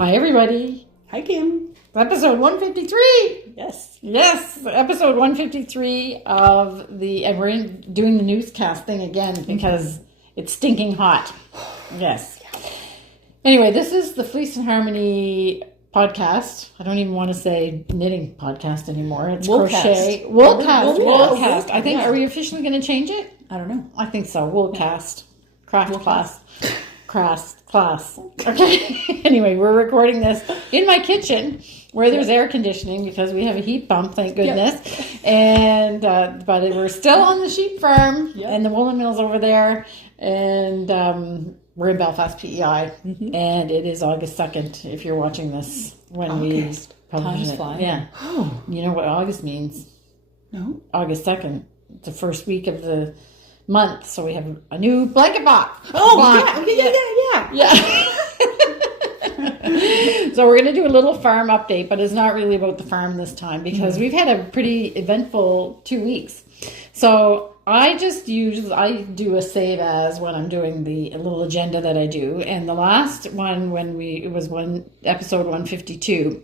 Hi, everybody. Hi, Kim. Episode 153. Yes, episode 153 of the, and we're doing the newscast thing again because it's stinking hot. Yes. Anyway, this is the Fleece and Harmony podcast. I don't even want to say knitting podcast anymore. It's crochet. Woolcast. I think, are we officially going to change it? I don't know. I think so. Woolcast. Craft class. Class. Okay. Anyway, we're recording this in my kitchen where there's air conditioning because we have a heat pump, thank goodness. Yep. And but we're still on the sheep farm and the woolen mill's over there, and we're in Belfast, PEI, and it is August 2nd. If you're watching this when we publish it, yeah. Oh, you know what August means? No, August 2nd. It's the first week of the month, so we have a new blanket box. Oh, yeah. So we're going to do a little farm update, but it's not really about the farm this time because we've had a pretty eventful 2 weeks. So I do a save as when I'm doing the little agenda that I do, and the last one it was episode 152,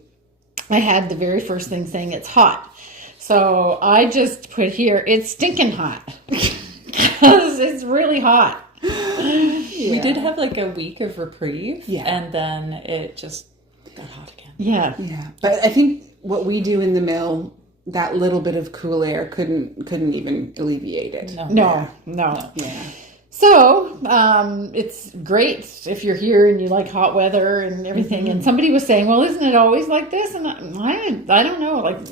I had the very first thing saying it's hot. So I just put here, it's stinking hot. Because it's really hot. Yeah. We did have like a week of reprieve, and then it just got hot again. Yeah. But I think what we do in the mill, that little bit of cool air couldn't even alleviate it. No. Yeah. So it's great if you're here and you like hot weather and everything. And somebody was saying, well, isn't it always like this? And I don't know.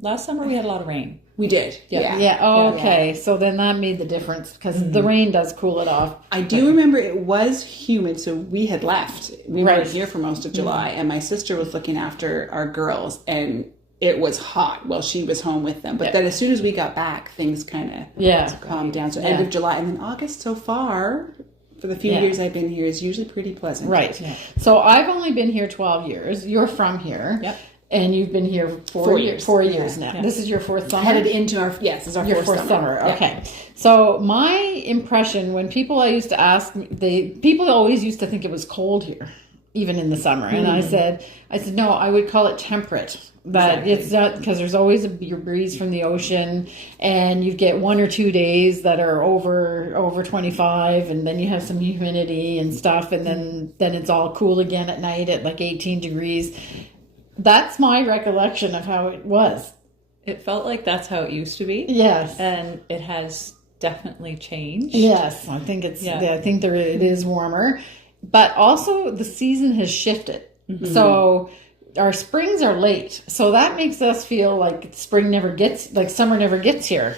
Last summer we had a lot of rain. We did. Yeah. Oh, okay. So then that made the difference because the rain does cool it off. I do remember it was humid, so we had left. We weren't here for most of July, and my sister was looking after our girls, and it was hot while she was home with them. But then as soon as we got back, things kind of calmed down. So end of July, and then August so far, for the few years I've been here, is usually pretty pleasant. Right. Yeah. So I've only been here 12 years. You're from here. Yep. And you've been here 4 years. 4 years now. Yeah. This is your fourth summer? Headed into this is our fourth summer. Okay. Yeah. So my impression, when people I used to ask, people always used to think it was cold here, even in the summer. And I said, no, I would call it temperate. But it's not, because there's always a breeze from the ocean, and you get 1 or 2 days that are over 25, and then you have some humidity and stuff, and then it's all cool again at night at like 18 degrees. That's my recollection of how it was. It felt like that's how it used to be. Yes. And it has definitely changed. Yes, I think it is warmer. But also the season has shifted. Mm-hmm. So our springs are late. So that makes us feel like summer never gets here.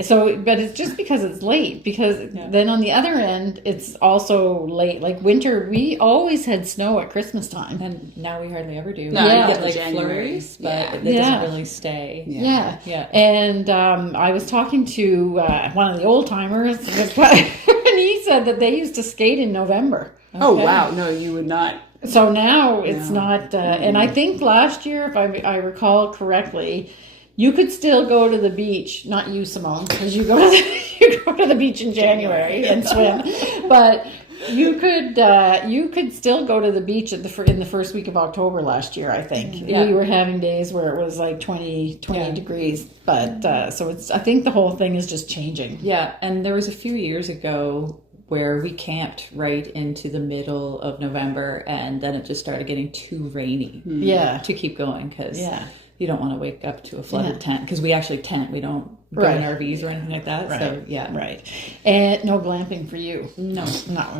So, but it's just because it's late, because then on the other end, it's also late. Like winter, we always had snow at Christmas time. And now we hardly ever do. No, we get like flurries, but it doesn't really stay. Yeah. And I was talking to one of the old timers, and he said that they used to skate in November. Okay. Oh, wow. No, you would not. So now it's not, and I think last year, if I recall correctly, you could still go to the beach, not you, Simone, because you go to the beach in January and swim. But you could still go to the beach in the first week of October last year. I think we were having days where it was like 20 degrees. But so I think the whole thing is just changing. Yeah, and there was a few years ago where we camped right into the middle of November, and then it just started getting too rainy. To keep going because. You don't want to wake up to a flooded tent, because we actually tent. We don't go in RVs or anything like that. Right. So, Right. And no glamping for you. No.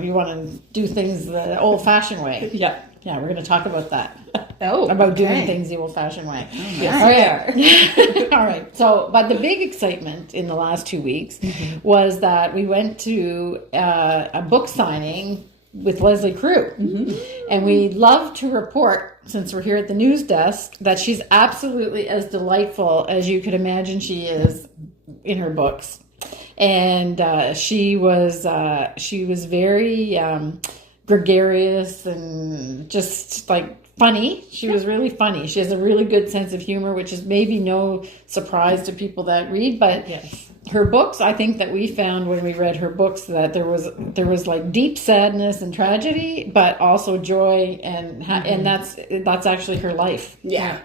You want to do things the old-fashioned way. Yeah. Yeah, we're going to talk about that. About doing things the old-fashioned way. Yes. All right. So, but the big excitement in the last 2 weeks was that we went to a book signing with Lesley Crewe. And we'd love to report, since we're here at the news desk, that she's absolutely as delightful as you could imagine she is in her books. And she was very gregarious and just like funny. She was really funny. She has a really good sense of humor, which is maybe no surprise to people that read, but her books, I think that we found when we read her books that there was like deep sadness and tragedy, but also joy, and that's actually her life. Yeah.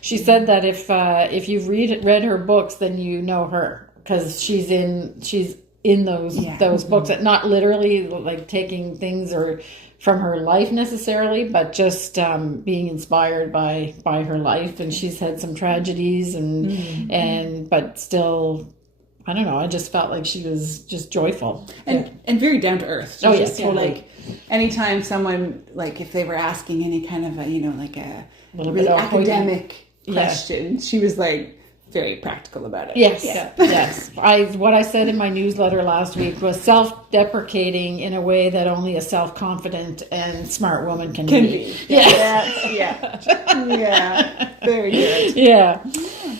She said that if you've read her books, then you know her, because she's in those books, that not literally like taking things or from her life necessarily, but just being inspired by her life. And she's had some tragedies and but still, I don't know, I just felt like she was just joyful and very down to earth. Oh yes, totally. Like anytime someone, like if they were asking any kind of a really academic question, she was like very practical about it. Yes. What I said in my newsletter last week was self-deprecating in a way that only a self-confident and smart woman can be. Yeah. Very good. Yeah.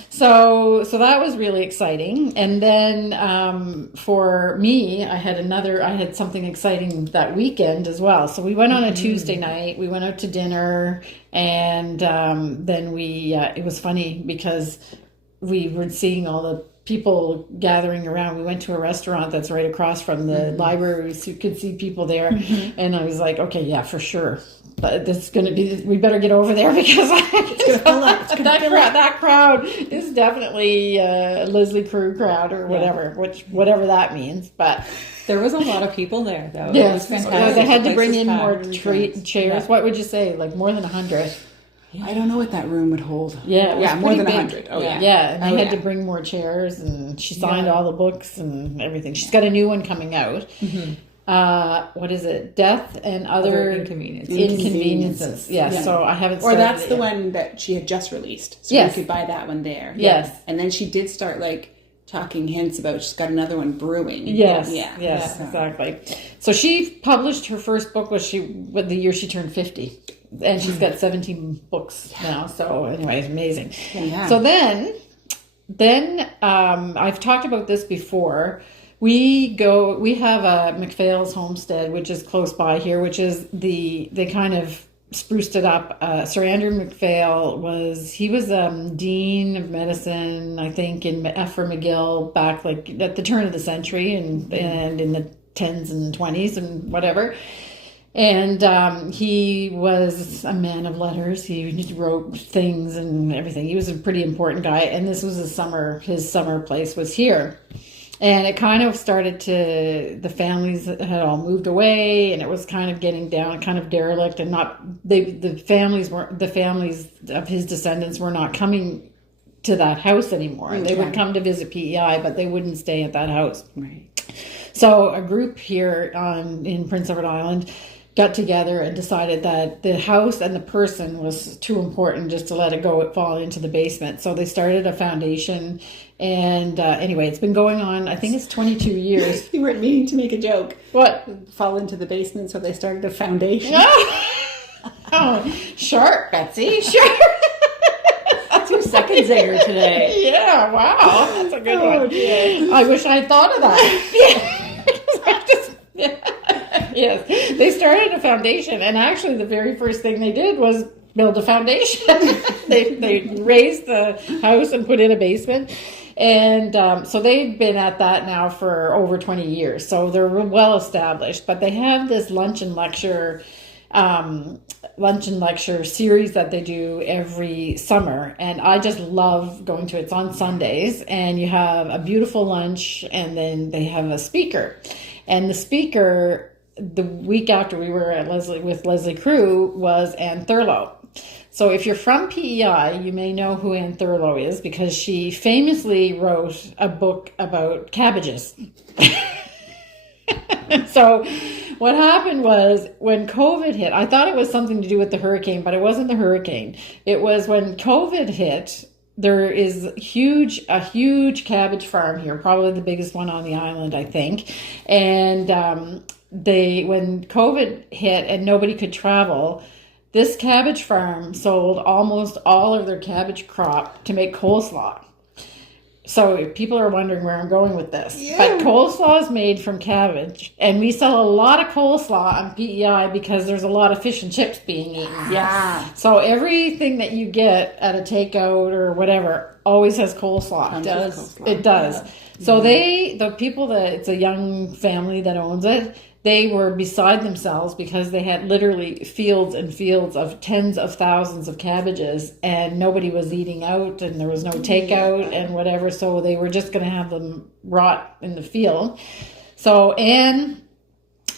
So that was really exciting. And then for me, I had something exciting that weekend as well. So we went on a Tuesday night. We went out to dinner, and then it was funny because we were seeing all the people gathering around. We went to a restaurant that's right across from the library, so you could see people there. And I was like, okay, yeah, for sure. But this is going to be, we better get over there, because it's going to fill up. That crowd is definitely a Lesley Crewe crowd or whatever, whatever that means. But there was a lot of people there, though. Yeah, it was fantastic. They had to bring in more chairs. Yeah. What would you say? Like more than 100? Yeah. I don't know what that room would hold. Yeah, more than big. 100. Oh yeah. Yeah, and they had to bring more chairs, and she signed all the books and everything. She's got a new one coming out. What is it? Death and Other Inconveniences. Yeah, so I haven't started. Or that's the one that she had just released. So you could buy that one there. Yes. And then she did start like talking hints about she's got another one brewing. Yes, exactly. So she published her first book the year she turned 50. And she's got 17 books now. So anyway, it's amazing. Yeah. So then I've talked about this before. We have a MacPhail's homestead, which is close by here, which is they kind of spruced it up. Sir Andrew MacPhail was dean of medicine, I think, for McGill back like at the turn of the century and in the 10s and 20s and whatever. And he was a man of letters. He wrote things and everything. He was a pretty important guy. And this was his summer place was here. And it kind of started the families had all moved away, and it was kind of getting down, kind of derelict, and the families of his descendants were not coming to that house anymore. They would come to visit PEI, but they wouldn't stay at that house. Right. So a group here in Prince Edward Island got together and decided that the house and the person was too important just to let it fall into the basement. So they started a foundation, and anyway, it's been going on, I think it's 22 years. You weren't meaning to make a joke. What? Fall into the basement, so they started a foundation. Oh, sharp, Betsy, sharp. 2 seconds there today. Yeah, wow, that's a good one. Dear. I wish I had thought of that. Yes, they started a foundation, and actually the very first thing they did was build a foundation. they raised the house and put in a basement, and so they've been at that now for over 20 years, so they're well established. But they have this lunch and lecture series that they do every summer, and I just love going to it. It's on Sundays, and you have a beautiful lunch, and then they have a speaker, and the speaker the week after we were at with Lesley Crewe was Anne Thurlow. So if you're from PEI, you may know who Anne Thurlow is, because she famously wrote a book about cabbages. So what happened was, when COVID hit, I thought it was something to do with the hurricane, but it wasn't the hurricane. It was when COVID hit. There is a huge cabbage farm here, probably the biggest one on the island, I think. And when COVID hit and nobody could travel, this cabbage farm sold almost all of their cabbage crop to make coleslaw. So people are wondering where I'm going with this. Yeah. But coleslaw is made from cabbage. And we sell a lot of coleslaw on PEI because there's a lot of fish and chips being eaten. Yeah. So everything that you get at a takeout or whatever always has coleslaw. It does. Yeah. So it's a young family that owns it. They were beside themselves because they had literally fields and fields of tens of thousands of cabbages, and nobody was eating out, and there was no takeout and whatever. So they were just going to have them rot in the field. So Anne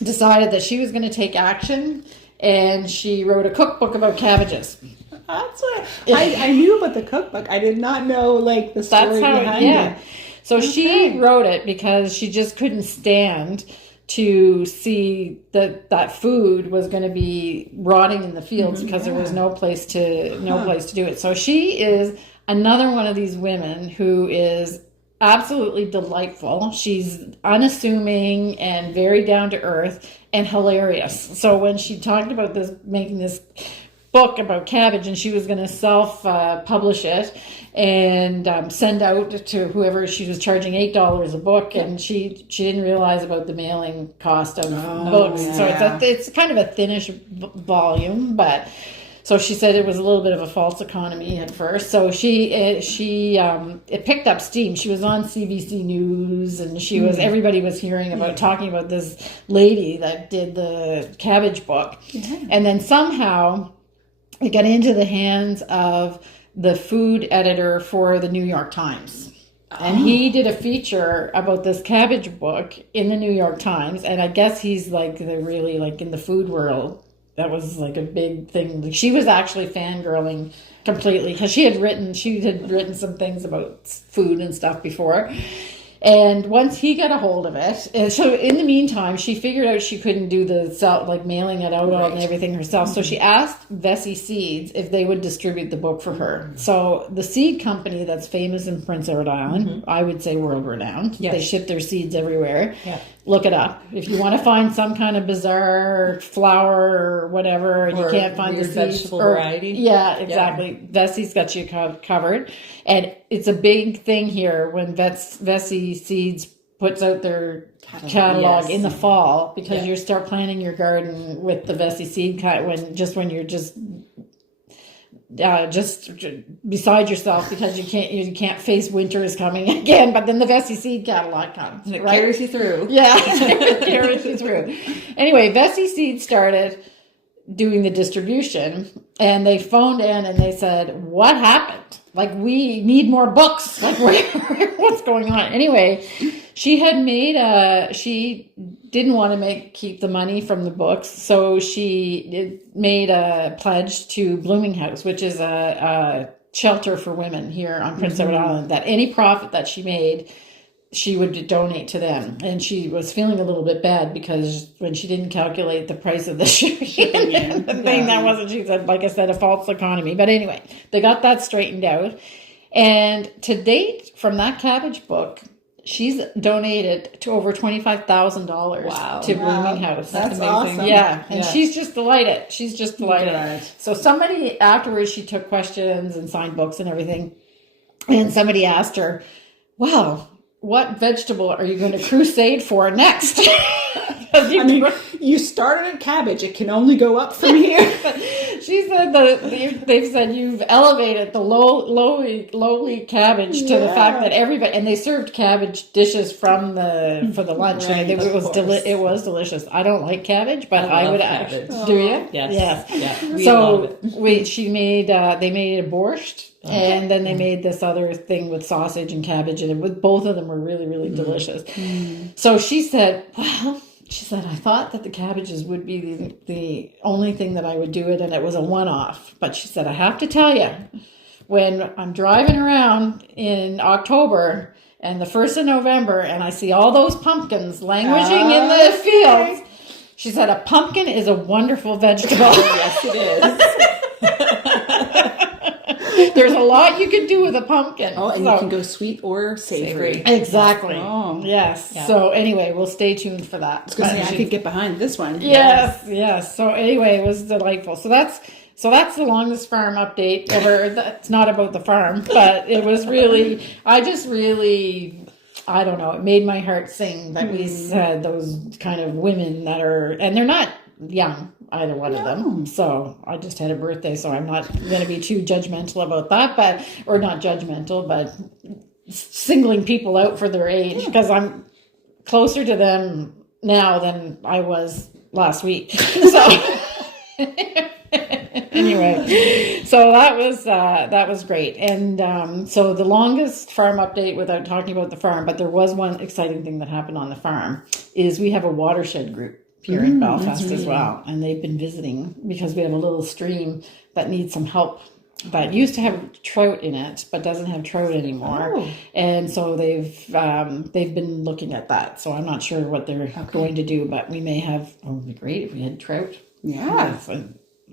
decided that she was going to take action, and she wrote a cookbook about cabbages. That's what I knew about the cookbook. I did not know the story behind it. So she wrote it because she just couldn't stand to see that food was going to be rotting in the fields because there was no place to do it. So she is another one of these women who is absolutely delightful. She's unassuming and very down to earth and hilarious. So when she talked about making this book about cabbage, and she was going to self-publish it and send out to whoever. She was charging $8 a book, and she didn't realize about the mailing cost of books. Yeah. So it's kind of a thinnish volume, but so she said it was a little bit of a false economy at first. So it picked up steam. She was on CBC News, and everybody was hearing talking about this lady that did the cabbage book, and then somehow it got into the hands of the food editor for the New York Times. And he did a feature about this cabbage book in the New York Times. And I guess he's really in the food world. That was a big thing. She was actually fangirling completely because she had written some things about food and stuff before. And once he got a hold of it, and so in the meantime, she figured out she couldn't do mailing it out and everything herself. So she asked Betsy Seeds if they would distribute the book for her. So the seed company that's famous in Prince Edward Island, I would say world renowned. Yes. They ship their seeds everywhere. Yeah. Look it up. If you want to find some kind of bizarre flower or whatever, and you can't find the seeds, vegetable variety. Yeah, exactly. Yeah. Betsy's got you covered. And it's a big thing here when Betsy Seeds puts out their catalog in the fall, because you start planting your garden with the Betsy Seed when you're just beside yourself because you can't face winter is coming again. But then the Betsy Seed catalog comes, and it carries you through. Yeah, it carries you through. Anyway, Betsy Seed started doing the distribution, and they phoned in and they said, "What happened? We need more books. What's going on?" Anyway, she didn't want to keep the money from the books, so she made a pledge to Blooming House, which is a shelter for women here on Prince Edward Island, that any profit that she made, she would donate to them. And she was feeling a little bit bad because when she didn't calculate the price of the shipping that wasn't, she said, like I said, a false economy. But anyway, they got that straightened out. And to date, from that cabbage book, she's donated to over $25,000 to Blooming House. That's amazing. Awesome. Yeah. And she's just delighted. Good. So somebody afterwards, she took questions and signed books and everything. And somebody asked her, "Wow, what vegetable are you going to crusade for next?" You started at cabbage. It can only go up from here. She said they've said you've elevated the lowly cabbage to the fact that everybody, and they served cabbage dishes for the lunch. Right, and it was delicious. I don't like cabbage, but I would actually. Do you? Yes. Yeah. So they made a borscht. Okay. And then they made this other thing with sausage and cabbage, and both of them were really, really delicious. So she said, I thought that the cabbages would be the only thing that I would do it, and it was a one-off. But she said, I have to tell you, when I'm driving around in October and the 1st of November, and I see all those pumpkins languishing in the fields, she said, a pumpkin is a wonderful vegetable. Yes, it is. There's a lot you can do with a pumpkin. Oh, and you can go sweet or savory. Exactly. Oh. Yes. Yeah. So anyway, we'll stay tuned for that. I could get behind this one. Yes. So anyway, it was delightful. So that's So that's the longest farm update ever. That's not about the farm, but it was really, I don't know, it made my heart sing that we had those kind of women that are, and they're not young, either one of them. So I just had a birthday, so I'm not going to be too judgmental about that, or not judgmental, but singling people out for their age, because I'm closer to them now than I was last week. So anyway, so that was great. And so the longest farm update without talking about the farm, but there was one exciting thing that happened on the farm, is we have a watershed group here in Belfast as well. And they've been visiting because we have a little stream that needs some help, that used to have trout in it, but doesn't have trout anymore. And so they've been looking at that. So I'm not sure what they're going to do, but we may have, it would be great if we had trout. Yeah.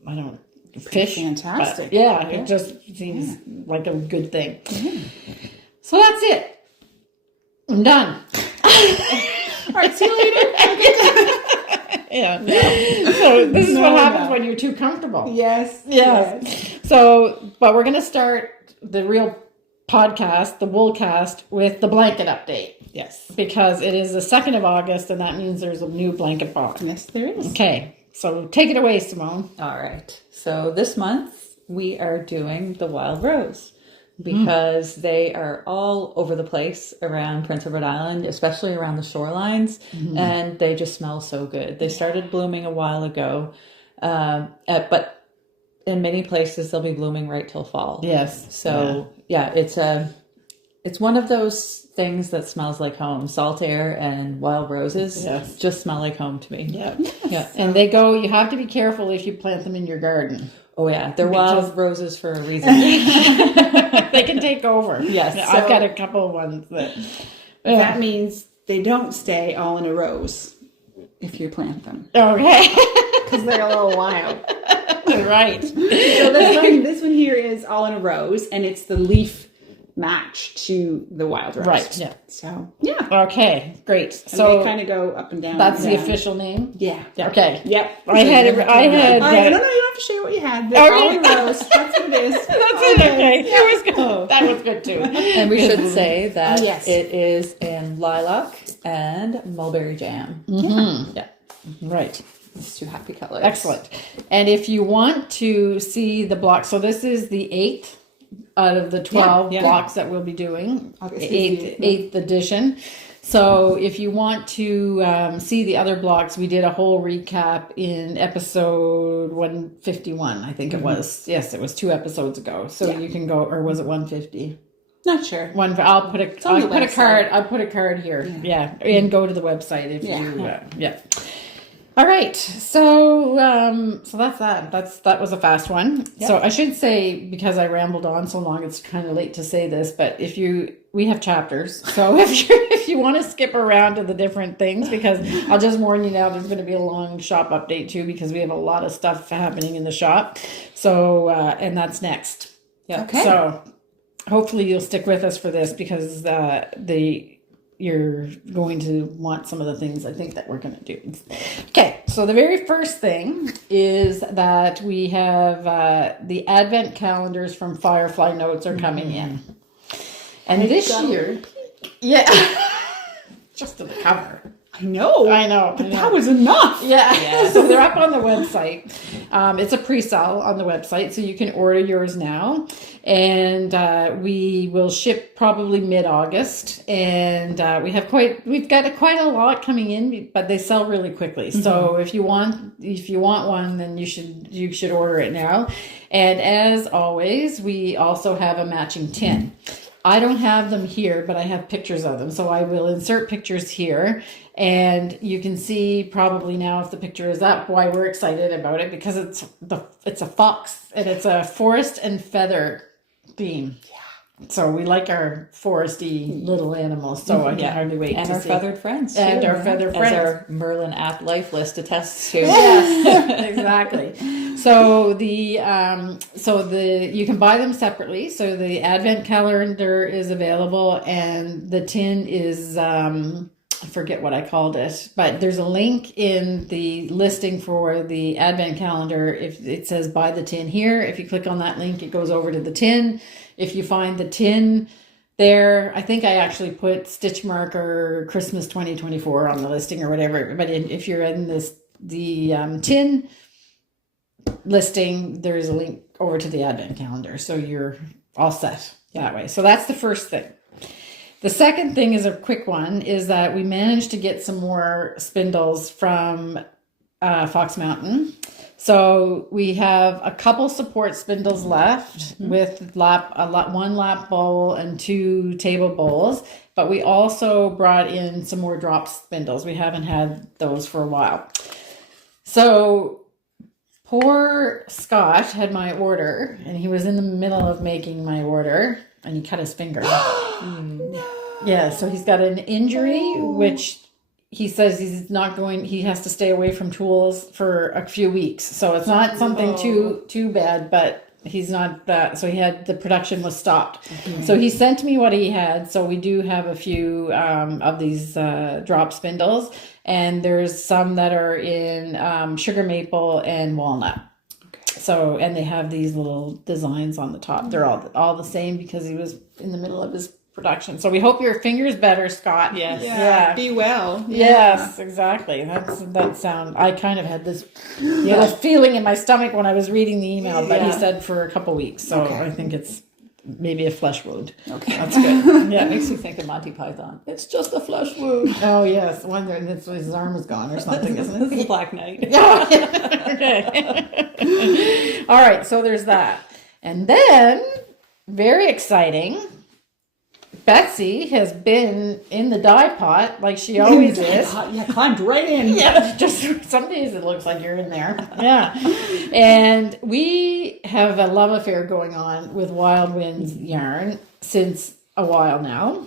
I don't fish. Fantastic. It just seems like a good thing. So that's it. I'm done. All right, see you later. So this is what happens when you're too comfortable. Yes. So, but we're going to start the real podcast, the Woolcast, with the blanket update. Yes. Because it is the 2nd of August, and that means there's a new blanket box. Yes, there is. Okay. So take it away, Simone. All right. So this month we are doing the Wild Rose, because they are all over the place around Prince Edward Island, especially around the shorelines, and they just smell so good. They started blooming a while ago, but in many places they'll be blooming right till fall. Yes. So it's one of those things that smells like home. Salt air and wild roses just smell like home to me. Yeah. And you have to be careful if you plant them in your garden. Oh yeah, they're wild roses for a reason. They can take over. Yes. So, I've got a couple of ones that... That means they don't stay all in a rose if you plant them. Okay. Because they're a little wild. Right. So this one here is all in a rose, and it's the leaf match to the wild rose. Right. Yeah. So, yeah. Okay, great. And so they kind of go up and down. That's the official name? Yeah. Okay. Yep. I had no, you don't have to show you what you had. But all in rose. That's what it is. That's it. Okay. It was good. That was good too. And we should say that Yes. it is in lilac and mulberry jam. Yeah. Right. It's 2 happy colors. Excellent. And if you want to see the block, so this is the 8th out of the 12 blocks that we'll be doing, 8th edition. So if you want to see the other blocks, we did a whole recap in episode 151, I think it was. Yes, it was 2 episodes ago. So you can go, or was it 150? Not sure. I'll put a card here. Yeah. And go to the website if you All right, so that's that. That was a fast one. Yep. So I should say, because I rambled on so long, it's kind of late to say this, but we have chapters. So if you want to skip around to the different things, because I'll just warn you now, there's going to be a long shop update too, because we have a lot of stuff happening in the shop. So and that's next. Yeah. Okay. So hopefully you'll stick with us for this, because you're going to want some of the things I think that we're going to do. Okay, so the very first thing is that we have the advent calendars from Firefly Notes are coming in. And this year... just to the cover. I know. But that was enough. Yeah. So they're up on the website. It's a pre-sale on the website, so you can order yours now. And we will ship probably mid-August. And we've got quite a lot coming in, but they sell really quickly. So if you want one, then you should order it now. And as always, we also have a matching tin. I don't have them here, but I have pictures of them. So I will insert pictures here. And you can see probably now, if the picture is up, why we're excited about it, because it's a fox, and it's a forest and feather theme. Yeah. So we like our foresty little animals. So I can hardly wait to see. And our feathered friends. And our feathered friends. As our Merlin app life list attests to. Yes, exactly. So you can buy them separately. So the advent calendar is available, and the tin is I forget what I called it, but there's a link in the listing for the advent calendar. If it says buy the tin here, if you click on that link, it goes over to the tin. If you find the tin there, I think I actually put stitch marker Christmas 2024 on the listing or whatever. But if you're in the tin listing, there's a link over to the advent calendar. So you're all set that way. So that's the first thing. The second thing is a quick one, is that we managed to get some more spindles from Fox Mountain. So we have a couple support spindles left with one lap bowl and 2 table bowls, but we also brought in some more drop spindles. We haven't had those for a while. So poor Scott had my order, and he was in the middle of making my order, and he cut his finger. Yeah, so he's got an injury, which he says he has to stay away from tools for a few weeks. So it's not something too bad, but he's not that. So the production was stopped. Okay. So he sent me what he had. So we do have a few of these drop spindles, and there's some that are in sugar maple and walnut. So, and they have these little designs on the top. They're all the same because he was in the middle of his production. So we hope your finger's better, Scott. Yes. Yeah. Be well. Yes, exactly. That sound. I kind of had this feeling in my stomach when I was reading the email, but he said for a couple weeks. So I think it's maybe a flesh wound. Okay, that's good. Yeah, it makes you think of Monty Python. It's just a flesh wound. Oh yes, wondering if his arm is gone or something, isn't it? This is Black Knight. Okay. All right, so there's that, and then very exciting. Betsy has been in the dye pot like she always is. Yeah, climbed right in. Yeah, just some days it looks like you're in there. Yeah. And we have a love affair going on with Wildwinds yarn since a while now.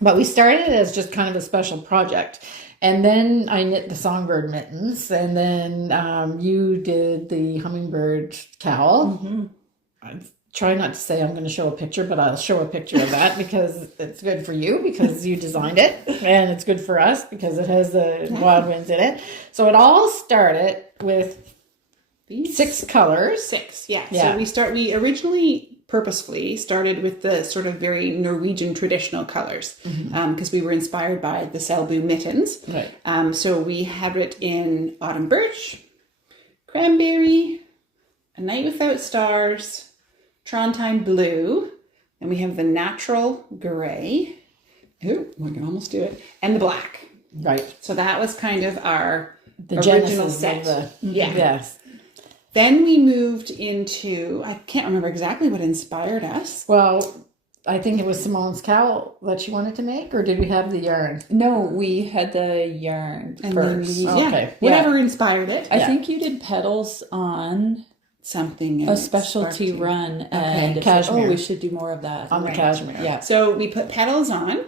But we started it as just kind of a special project. And then I knit the songbird mittens, and then you did the hummingbird cowl. Mm-hmm. Try not to say I'm going to show a picture, but I'll show a picture of that because it's good for you because you designed it, and it's good for us because it has the Wildwinds in it. So it all started with 6 colors. 6, yeah. So we originally purposefully started with the sort of very Norwegian traditional colors because we were inspired by the Selbu mittens. Right. So we had it in autumn birch, cranberry, a night without stars, Trondheim blue, and we have the natural gray. Oh, I can almost do it. And the black. Right. So that was kind of our the original set. Yes. Then we moved into, I can't remember exactly what inspired us. Well, I think it was Simone's cowl that she wanted to make, or did we have the yarn? No, we had the yarn first. Whatever inspired it. I think you did petals on something, a specialty run, and cashmere. We should do more of that on the cashmere. Yeah. So we put petals on.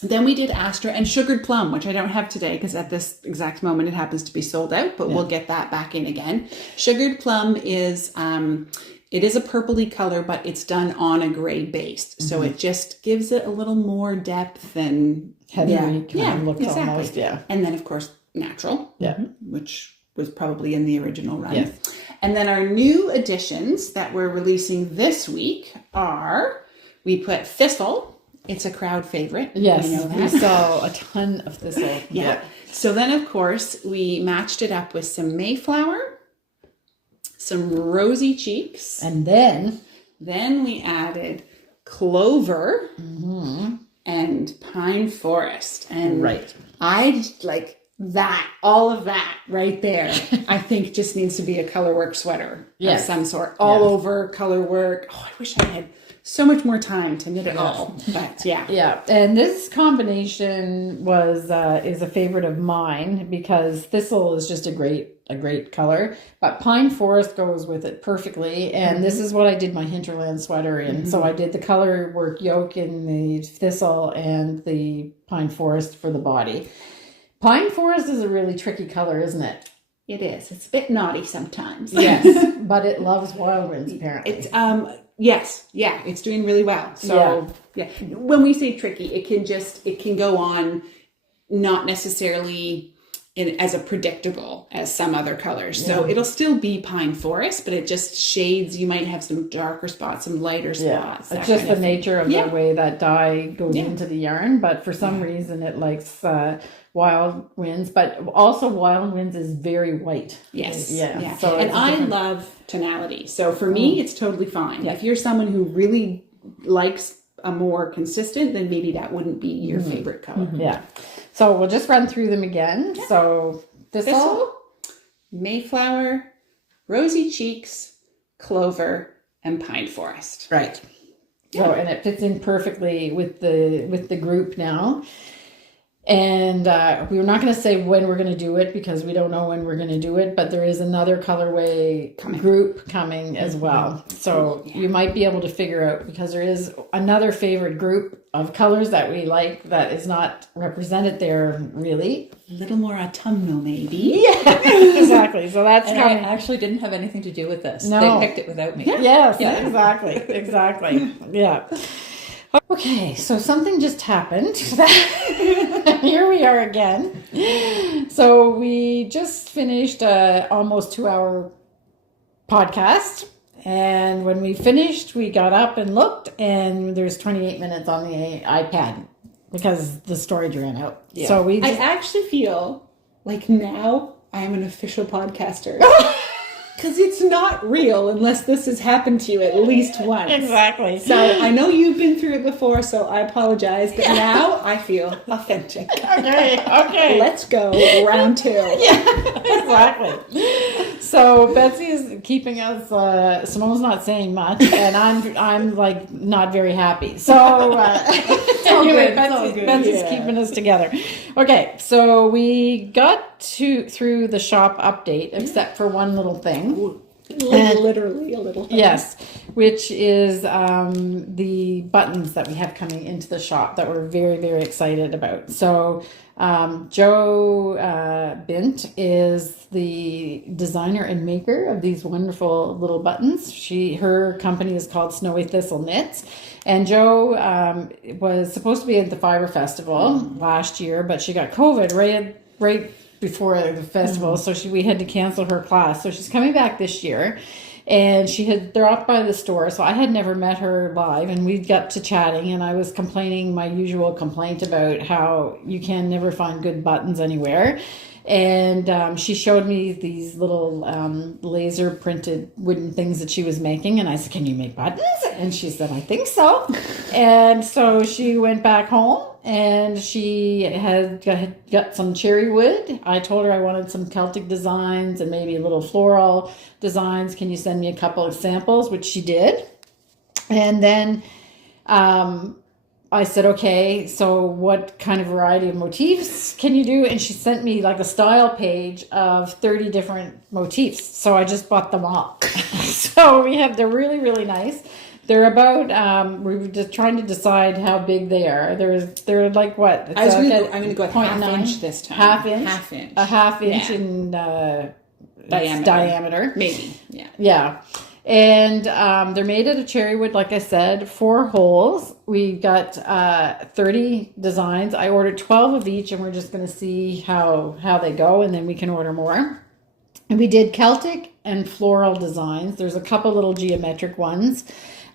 Then we did Astra and sugared plum, which I don't have today because at this exact moment it happens to be sold out, but we'll get that back in again. Sugared plum is it is a purpley color, but it's done on a gray base, so it just gives it a little more depth and heathery kind of look almost. Yeah. And then of course natural, which was probably in the original run. Yes. And then our new additions that we're releasing this week are, we put Thistle. It's a crowd favorite. Yes, we saw a ton of Thistle. Yeah. So then, of course, we matched it up with some Mayflower, some Rosy Cheeks. And then we added Clover and Pine Forest. And I just like that, all of that right there, I think just needs to be a colorwork sweater of some sort. All over colorwork. Oh, I wish I had so much more time to knit it all. But yeah. And this combination is a favorite of mine because Thistle is just a great color, but Pine Forest goes with it perfectly. And this is what I did my Hinterland sweater in. So I did the color work yoke in the Thistle and the Pine Forest for the body. Pine Forest is a really tricky color, isn't it? It is. It's a bit naughty sometimes. Yes, but it loves Wildwinds apparently. It's it's doing really well. So when we say tricky, it can go on not necessarily as a predictable as some other colors. So it'll still be pine forest, but it just shades. You might have some darker spots, some lighter spots. It's just the nature of the way that dye goes into the yarn. But for some reason, it likes Wild Winds. But also, Wild Winds is very white. Yes. Yeah. So and I love tonality. So for me, it's totally fine. If you're someone who really likes a more consistent, then maybe that wouldn't be your favorite color. Yeah. So we'll just run through them again. Yeah. So Thistle, Mayflower, Rosy Cheeks, Clover, and Pine Forest. Right. Yeah. So, and it fits in perfectly with the group now. And we're not going to say when we're going to do it because we don't know when we're going to do it, but there is another colorway group coming as well. So you might be able to figure out, because there is another favorite group of colors that we like that is not represented there really. A little more autumnal maybe. Yeah, exactly. So that's coming. I actually didn't have anything to do with this. No. They picked it without me. Yes, exactly. Yeah. Okay, so something just happened. Here we are again. So we just finished a almost 2-hour podcast. And when we finished, we got up and looked, and there's 28 minutes on the iPad because the storage ran out. Yeah. So I actually feel like now I'm an official podcaster. Because it's not real unless this has happened to you at least once. Exactly. So I know you've been through it before, so I apologize. But now I feel authentic. Okay. Let's go. Round 2. Yeah, exactly. So Betsy is keeping us, Simone's not saying much, and I'm like not very happy. So anyway, Betsy's keeping us together. Okay, so we got through the shop update, except for one little thing. Literally a little thing. Yes, which is the buttons that we have coming into the shop that we're very, very excited about. So Jo Bint is the designer and maker of these wonderful little buttons. Her company is called Snowy Thistle Knits. And Jo was supposed to be at the Fibre Festival last year, but she got COVID right before the festival, so we had to cancel her class. So she's coming back this year, and she had dropped by the store. So I had never met her live, and we got to chatting, and I was complaining my usual complaint about how you can never find good buttons anywhere. And she showed me these little laser printed wooden things that she was making. And I said, "Can you make buttons?" And she said, "I think so." And so she went back home and she had got some cherry wood. I told her I wanted some Celtic designs and maybe a little floral designs. Can you send me a couple of samples? Which she did. And then I said, okay, so what kind of variety of motifs can you do? And she sent me like a style page of 30 different motifs. So I just bought them all. So they're really, really nice. They're about, we were just trying to decide how big they are. They're like what? I'm going to go at half inch this time. Half inch? Half inch. A half inch in diameter. Maybe, Yeah. And they're made out of cherry wood, like I said, 4 holes. We got 30 designs. I ordered 12 of each, and we're just going to see how they go, and then we can order more. And we did Celtic and floral designs. There's a couple little geometric ones.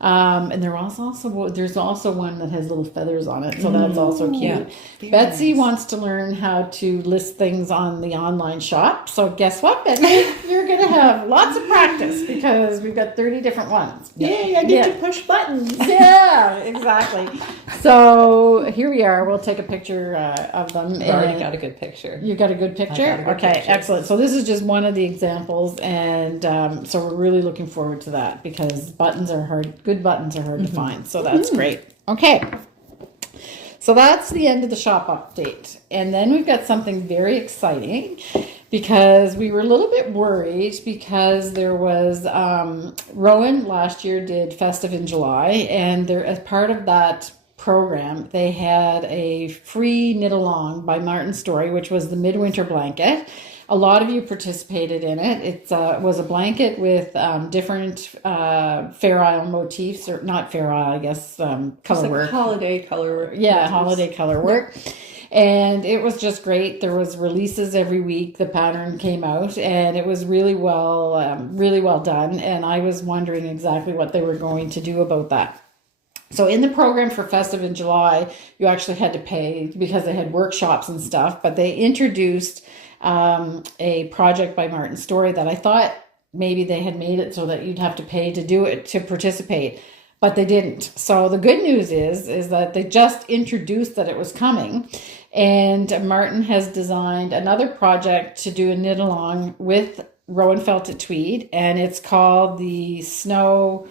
And there's also one that has little feathers on it, so that's also cute. Yeah, Betsy wants to learn how to list things on the online shop. So guess what, Betsy? You're going to have lots of practice because we've got 30 different ones. Yay, I get to push buttons. Yeah, exactly. So here we are. We'll take a picture of them. I've already got a good picture. You got a good picture? Okay, excellent. So this is just one of the examples, and so we're really looking forward to that because buttons are hard. Good buttons are hard to find, so that's great. Okay, so that's the end of the shop update, and then we've got something very exciting because we were a little bit worried because there was ROWAN last year did Festive in July, and as part of that program they had a free knit along by Martin Storey, which was the midwinter blanket. A lot of you participated in it. It was a blanket with different Fair Isle motifs, or not Fair Isle, I guess, color work. Holiday color work. Yeah, motifs. holiday color work. And it was just great. There was releases every week. The pattern came out, and it was really well done. And I was wondering exactly what they were going to do about that. So in the program for Festive in July, you actually had to pay because they had workshops and stuff, but they introduced a project by Martin Storey that I thought maybe they had made it so that you'd have to pay to do it, to participate, but they didn't. So the good news is that they just introduced that it was coming, and Martin has designed another project to do a knit along with Rowan Felted Tweed, and it's called the Snowflower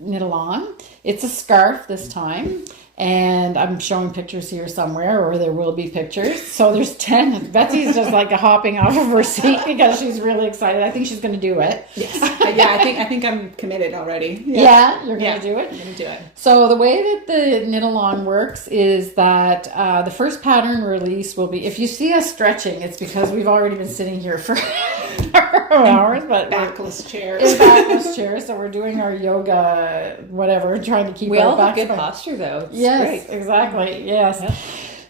knit along. It's a scarf this time, and I'm showing pictures here somewhere, or there will be pictures. So there's 10. Betsy's just like hopping off of her seat because she's really excited. I think she's going to do it. Yes. Yeah, I think I'm committed already. Yeah, you're going to do it? I'm going to do it. So the way that the knit along works is that the first pattern release will be, if you see us stretching, it's because we've already been sitting here for hours, but backless chairs. In backless chairs, so we're doing our yoga, whatever, trying to keep we our all have backs good posture though. It's yes, great. Exactly. Yes. Yeah.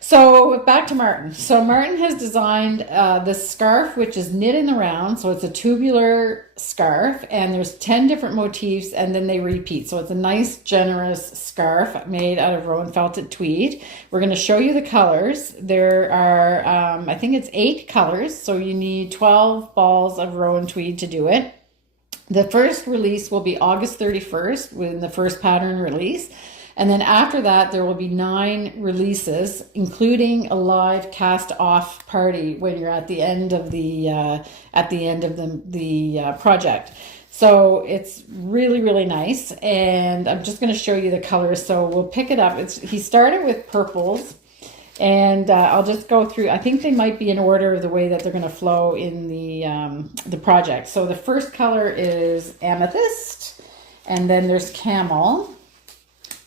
So back to Martin. So Martin has designed this scarf, which is knit in the round. So it's a tubular scarf, and there's 10 different motifs, and then they repeat. So it's a nice, generous scarf made out of Rowan Felted Tweed. We're going to show you the colors. There are, I think it's 8 colors. So you need 12 balls of Rowan Tweed to do it. The first release will be August 31st when the first pattern release. And then after that, there will be 9 releases, including a live cast-off party when you're at the end of the project. So it's really, really nice. And I'm just going to show you the colors. So we'll pick it up. He started with purples, and I'll just go through. I think they might be in order of the way that they're going to flow in the project. So the first color is amethyst, and then there's camel.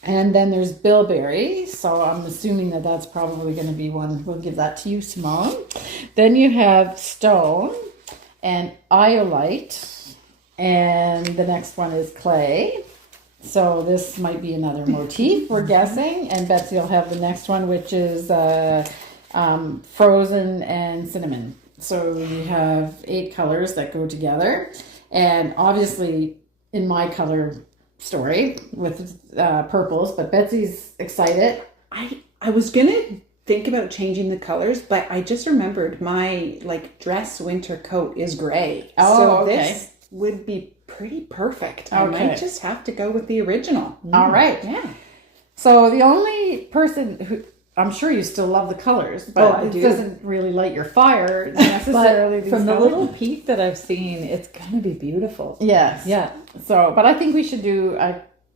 And then there's bilberry, so I'm assuming that that's probably going to be one. We'll give that to you, Simone. Then you have stone and iolite, and the next one is clay. So this might be another motif, we're guessing. And Betsy will have the next one, which is frozen and cinnamon. So we have 8 colors that go together, and obviously in my color story with purples, but Betsy's excited. I was gonna think about changing the colors, but I just remembered my dress winter coat is gray. Oh, okay. This would be pretty perfect. I might just have to go with the original. All right. Yeah. So the only person who, I'm sure you still love the colors, but it doesn't really light your fire necessarily. From the little peek that I've seen, it's going to be beautiful. Yes. Yeah. So, but I think we should do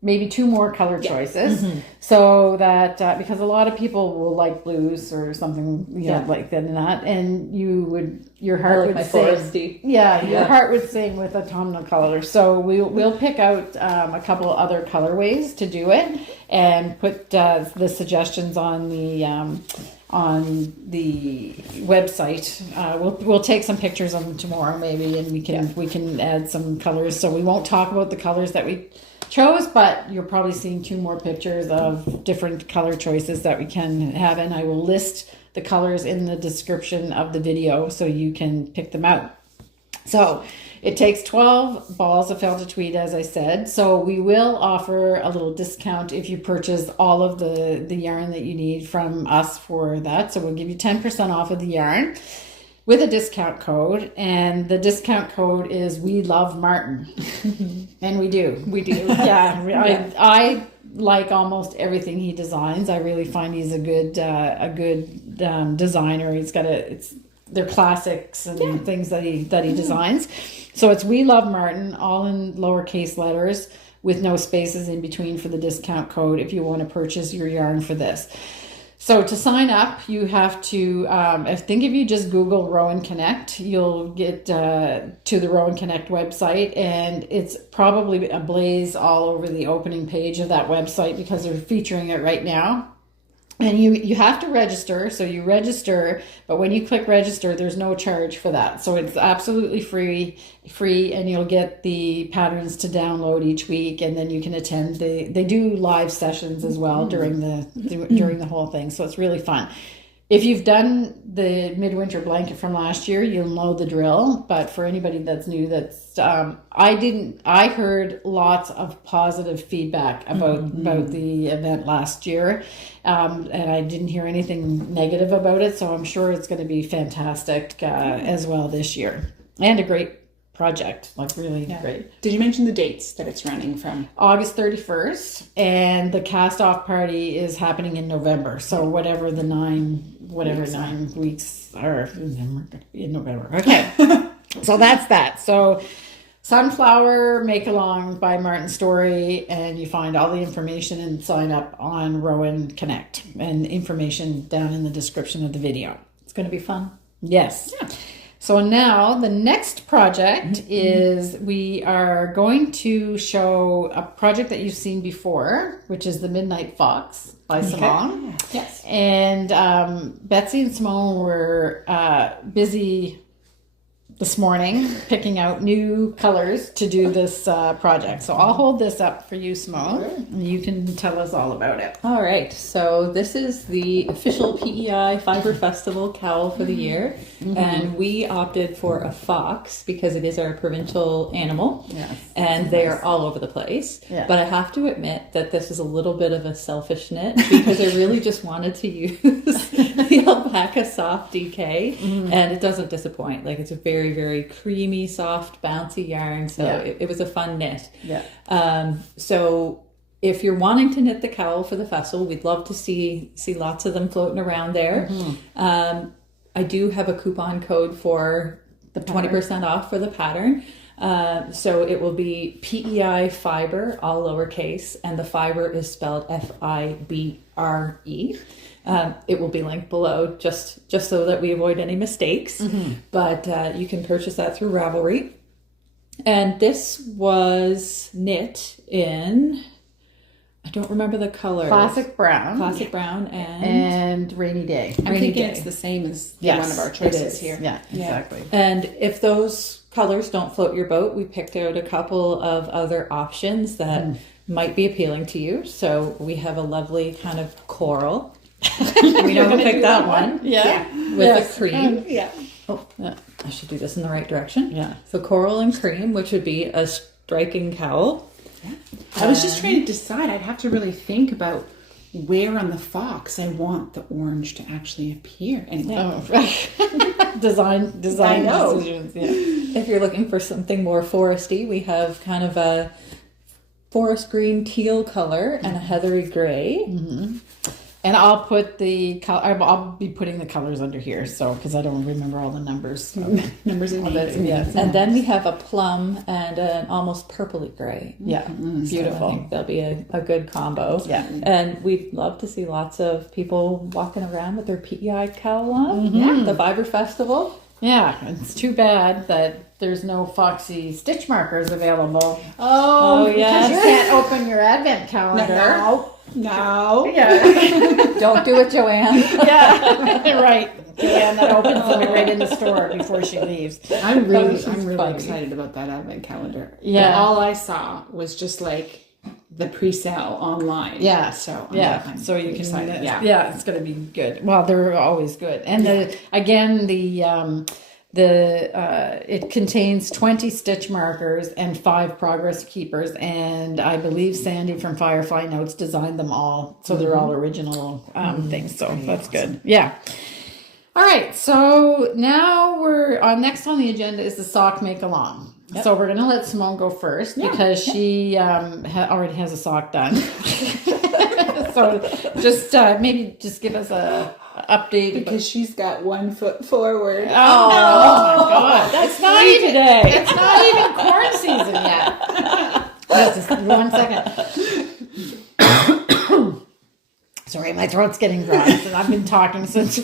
maybe 2 more color choices, so that because a lot of people will like blues or something, like that, and your heart would sing. Your heart would sing with autumnal colors. So we'll pick out a couple other colorways to do it, and put the suggestions on the website. We'll take some pictures of them tomorrow maybe, and we can add some colors. So we won't talk about the colors that we chose, but you're probably seeing 2 more pictures of different color choices that we can have, and I will list the colors in the description of the video so you can pick them out. So it takes 12 balls of felted tweed, as I said. So we will offer a little discount if you purchase all of the yarn that you need from us for that. So we'll give you 10% off of the yarn with a discount code, and the discount code is We Love Martin. And we do. Yeah. I like almost everything he designs. I really find he's a good designer. He's got they're classics and things that he designs. So it's We Love Martin, all in lowercase letters with no spaces in between for the discount code if you want to purchase your yarn for this. So to sign up, you have to, I think if you just Google Rowan Connect, you'll get to the Rowan Connect website, and it's probably ablaze all over the opening page of that website because they're featuring it right now. And you have to register, so you register, but when you click register, there's no charge for that. So it's absolutely free, and you'll get the patterns to download each week, and then you can attend. They do live sessions as well during the whole thing, so it's really fun. If you've done the midwinter blanket from last year, you'll know the drill. But for anybody that's new, I heard lots of positive feedback about the event last year, and I didn't hear anything negative about it. So I'm sure it's going to be fantastic as well this year, and a great project, like really great. Did you mention the dates that it's running from? August 31st, and the cast-off party is happening in November. So whatever 9 weeks are in November. Okay, so that's that. So Sunflower Make-Along by Martin Storey, and you find all the information and sign up on ROWAN Connect, and information down in the description of the video. It's going to be fun. Yes. Yeah. So now the next project is we are going to show a project that you've seen before, which is the Midnight Fox by Simone. Yes. And Betsy and Simone were busy this morning picking out new colors to do this project. So I'll hold this up for you, Simone, and you can tell us all about it. All right. So this is the official PEI Fibre Festival cowl for the year. And we opted for a fox because it is our provincial animal. Yes. And they are all over the place. Yeah. But I have to admit that this is a little bit of a selfish knit because I really just wanted to use the alpaca soft DK, and it doesn't disappoint. Like, it's a very, very creamy, soft, bouncy yarn. So it was a fun knit. Yeah. So if you're wanting to knit the cowl for the festival, we'd love to see lots of them floating around there. I do have a coupon code for the 20% off for the pattern. So it will be PEI Fibre, all lowercase, and the fibre is spelled FIBRE. It will be linked below just so that we avoid any mistakes. But you can purchase that through Ravelry. And this was knit in, I don't remember the color. Classic brown. Classic brown and Rainy Day. I'm thinking it's the same as one of our choices here. Yeah, exactly. And if those colors don't float your boat, we picked out a couple of other options that might be appealing to you. So we have a lovely kind of coral. We know who picked that one. Yeah. With a cream. Oh, yeah. I should do this in the right direction. Yeah. So coral and cream, which would be a striking cowl. I was just trying to decide. I'd have to really think about where on the fox I want the orange to actually appear. And design decisions. Yeah. If you're looking for something more foresty, we have kind of a forest green teal color and a heathery gray. And I'll put I'll be putting the colors under here, so because I don't remember all the numbers. So. Numbers and names. Yes. And then we have a plum and an almost purpley gray. Yeah, beautiful. So I think that'll be a good combo. Yeah. And we'd love to see lots of people walking around with their PEI cowl on. The Fibre Festival. Yeah, it's too bad that there's no Foxy stitch markers available. Oh, yeah. You can't open your advent calendar. No. Yeah. Don't do it, Joanne. Yeah. Right. Joanne, that opens them right in the store before she leaves. I'm really excited about that advent calendar. Yeah. But all I saw was just like the pre-sale online. Yeah. So I'm so you excited. can. Yeah. It's going to be good. Well, they're always good. And it contains 20 stitch markers and 5 progress keepers, and I believe Sandy from Firefly Notes designed them all, so they're all original things. So that's good. Yeah. All right. So now next on the agenda is the sock make along. Yep. So we're gonna let Simone go first because she already has a sock done. So just maybe just give us a update because she's got 1 foot forward. Oh my God! That's not even today. It's not even corn season yet. Just 1 second. Sorry, my throat's getting dry, and I've been talking since.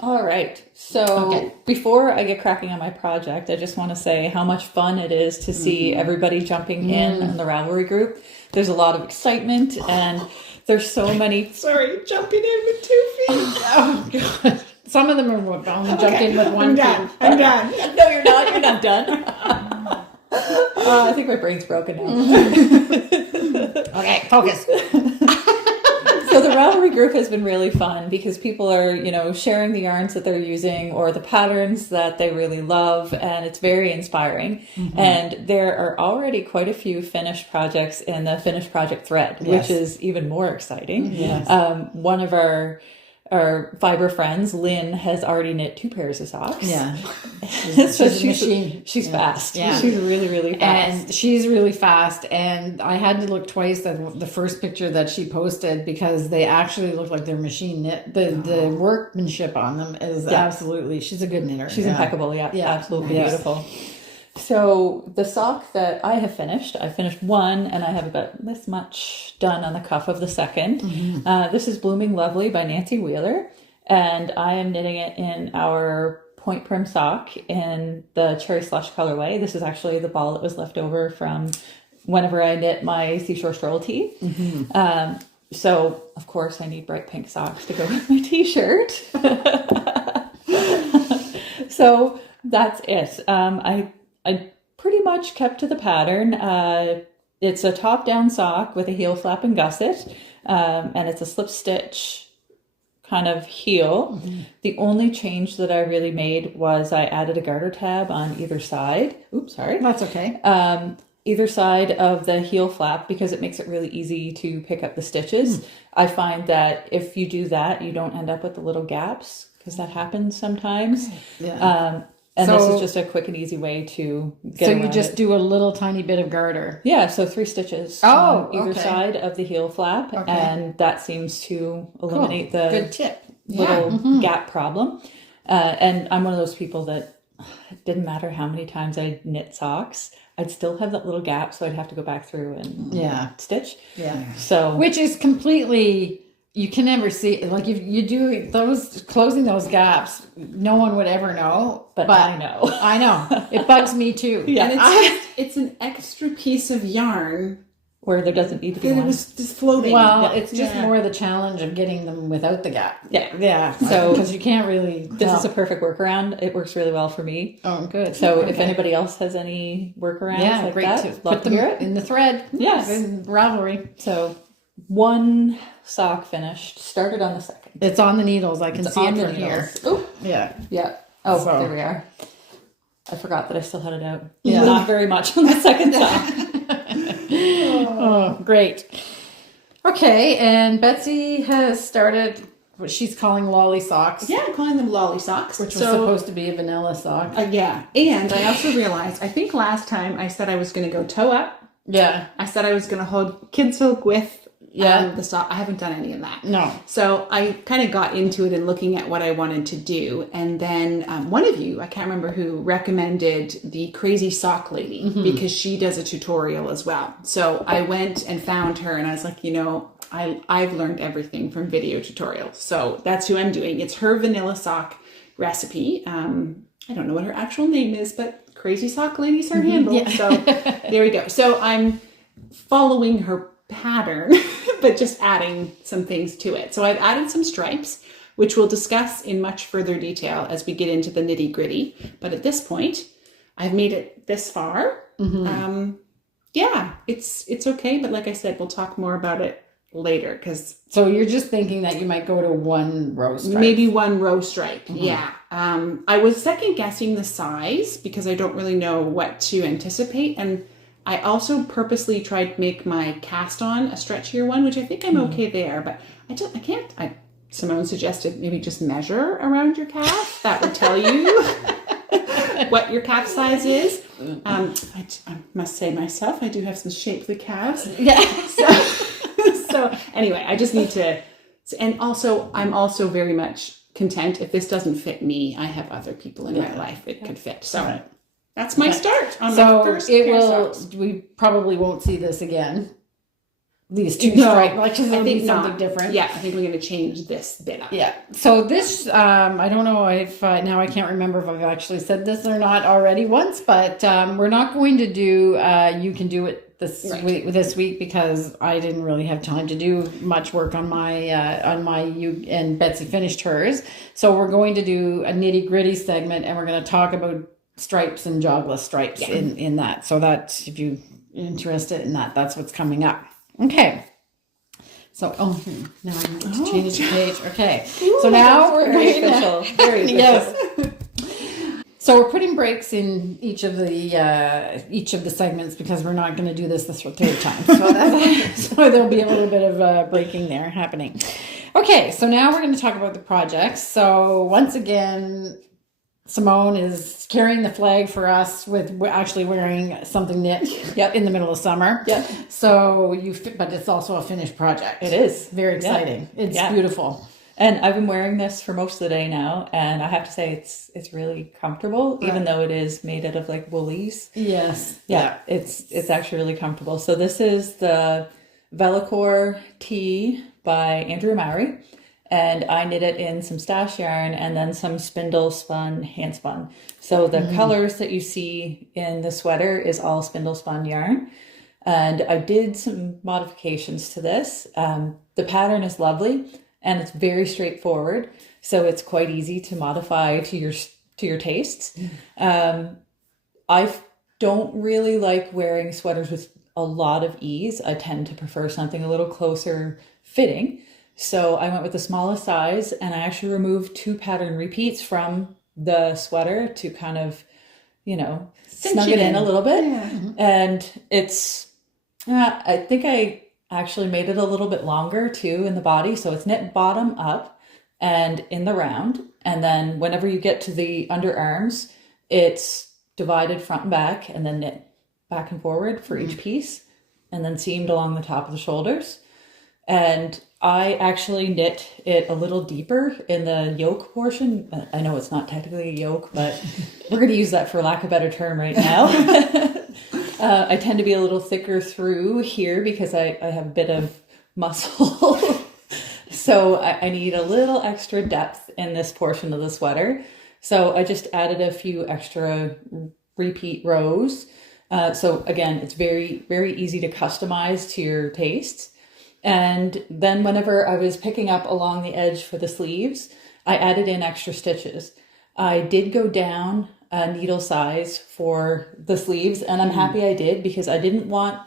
All right. So before I get cracking on my project, I just want to say how much fun it is to see everybody jumping in the Ravelry group. There's a lot of excitement, and There's so many. Sorry, jumping in with 2 feet. Oh, God. Some of them are only jump in with one. I'm done. No, you're not. You're not done. I think my brain's broken now. Okay, focus. So the Ravelry group has been really fun because people are, sharing the yarns that they're using or the patterns that they really love, and it's very inspiring. Mm-hmm. And there are already quite a few finished projects in the finished project thread, which is even more exciting. Yes. One of our fiber friends, Lynn, has already knit 2 pairs of socks. Yeah. She's a machine. She's fast. Yeah. She's really, really fast. And she's really fast. And I had to look twice at the first picture that she posted because they actually look like they're machine knit. The workmanship on them is absolutely, she's a good knitter. She's impeccable. Yeah. Absolutely beautiful. So the sock that I have finished, I finished one and I have about this much done on the cuff of the second. Mm-hmm. This is Blooming Lovely by Nancy Wheeler, and I am knitting it in our point prim sock in the Cherry Slush colorway. This is actually the ball that was left over from whenever I knit my Seashore Stroll tee. Mm-hmm. So of course I need bright pink socks to go with my t-shirt. So that's it. I pretty much kept to the pattern. It's a top-down sock with a heel flap and gusset, and it's a slip stitch kind of heel. Mm-hmm. The only change that I really made was I added a garter tab on either side. Oops, sorry. That's okay. Either side of the heel flap because it makes it really easy to pick up the stitches. Mm. I find that if you do that, you don't end up with the little gaps because that happens sometimes. Yeah. And this is just a quick and easy way to get around. So you just do a little tiny bit of garter. Yeah, so 3 stitches on either side of the heel flap, and that seems to eliminate the good tip little gap problem. And I'm one of those people that it didn't matter how many times I knit socks, I'd still have that little gap, so I'd have to go back through and stitch. Yeah. So which is completely. You can never see, like if you do closing those gaps, no one would ever know. But I know. I know. It bugs me too. Yeah. And it's an extra piece of yarn. Where there doesn't need to be one. It was just floating. Well, it's just more the challenge of getting them without the gap. Yeah. Yeah. So, because you can't really. This is a perfect workaround. It works really well for me. Oh, good. So if anybody else has any workarounds like that, love to hear it. In the thread. Yes. In Ravelry. So one sock finished, started on the second. It's on the needles. I can see it from here. Oh, yeah. Yeah. Oh, there we are. I forgot that I still had it out. Yeah. Not very much on the second sock. Oh, great. Okay, and Betsy has started what she's calling lolly socks. Yeah, I'm calling them lolly socks. Which was supposed to be a vanilla sock. Yeah. And I also realized, I think last time I said I was going to go toe up. Yeah. I said I was going to hold kid silk with the sock. I haven't done any of that. No. So I kind of got into it and looking at what I wanted to do. And then one of you, I can't remember who, recommended the Crazy Sock Lady because she does a tutorial as well. So I went and found her and I was like, I've learned everything from video tutorials. So that's who I'm doing. It's her vanilla sock recipe. I don't know what her actual name is, but Crazy Sock Lady's her handle. Yeah. So there we go. So I'm following her pattern, but just adding some things to it. So I've added some stripes, which we'll discuss in much further detail as we get into the nitty gritty. But at this point, I've made it this far. Mm-hmm. It's okay. But like I said, we'll talk more about it later. So you're just thinking that you might go to one row stripe? Maybe one row stripe. Mm-hmm. Yeah. I was second guessing the size because I don't really know what to anticipate. And I also purposely tried to make my cast on a stretchier one, which I think I'm okay there, but I can't. Simone suggested maybe just measure around your calf. That would tell you what your calf size is. I must say myself, I do have some shapely calves. Yeah. So anyway, I just need to, and also I'm also very much content if this doesn't fit me. I have other people in my life it could fit. So. Right. That's my start on my first pair of socks. We probably won't see this again. These two stripes, like it'll be something different. Yeah, I think we're going to change this bit up. Yeah. So this, I don't know if now I can't remember if I've actually said this or not already once, but we're not going to do. You can do it this week because I didn't really have time to do much work on my and Betsy finished hers. So we're going to do a Knitty Gritty segment, and we're going to talk about stripes and jogless stripes in that. So that if you're interested in that, that's what's coming up. Okay. So, now I need to change the page. Okay. So now we're very official. Very official. Yes. So we're putting breaks in each of the segments because we're not going to do this the third time. So there'll be a little bit of breaking there happening. Okay. So now we're going to talk about the projects. So once again, Simone is carrying the flag for us with actually wearing something knit in the middle of summer. Yep. So but it's also a finished project. It is. Very exciting. Yep. It's beautiful. And I've been wearing this for most of the day now, and I have to say it's really comfortable, even though it is made out of like woolies. Yes. Yeah. It's actually really comfortable. So this is the Vellichor tee by Andrea Mowry. And I knit it in some stash yarn and then some spindle spun, hand spun. So the colors that you see in the sweater is all spindle spun yarn. And I did some modifications to this. The pattern is lovely and it's very straightforward. So it's quite easy to modify to your tastes. I don't really like wearing sweaters with a lot of ease. I tend to prefer something a little closer fitting. So I went with the smallest size and I actually removed 2 pattern repeats from the sweater to kind of, snug it in a little bit. Yeah. And it's, I think I actually made it a little bit longer too in the body. So it's knit bottom up and in the round. And then whenever you get to the underarms, it's divided front and back and then knit back and forward for each piece and then seamed along the top of the shoulders. And I actually knit it a little deeper in the yoke portion. I know it's not technically a yoke, but we're going to use that for lack of a better term right now. I tend to be a little thicker through here because I have a bit of muscle. So I need a little extra depth in this portion of the sweater. So I just added a few extra repeat rows. So again, it's very, very easy to customize to your tastes. And then whenever I was picking up along the edge for the sleeves, I added in extra stitches. I did go down a needle size for the sleeves, and I'm happy I did because I didn't want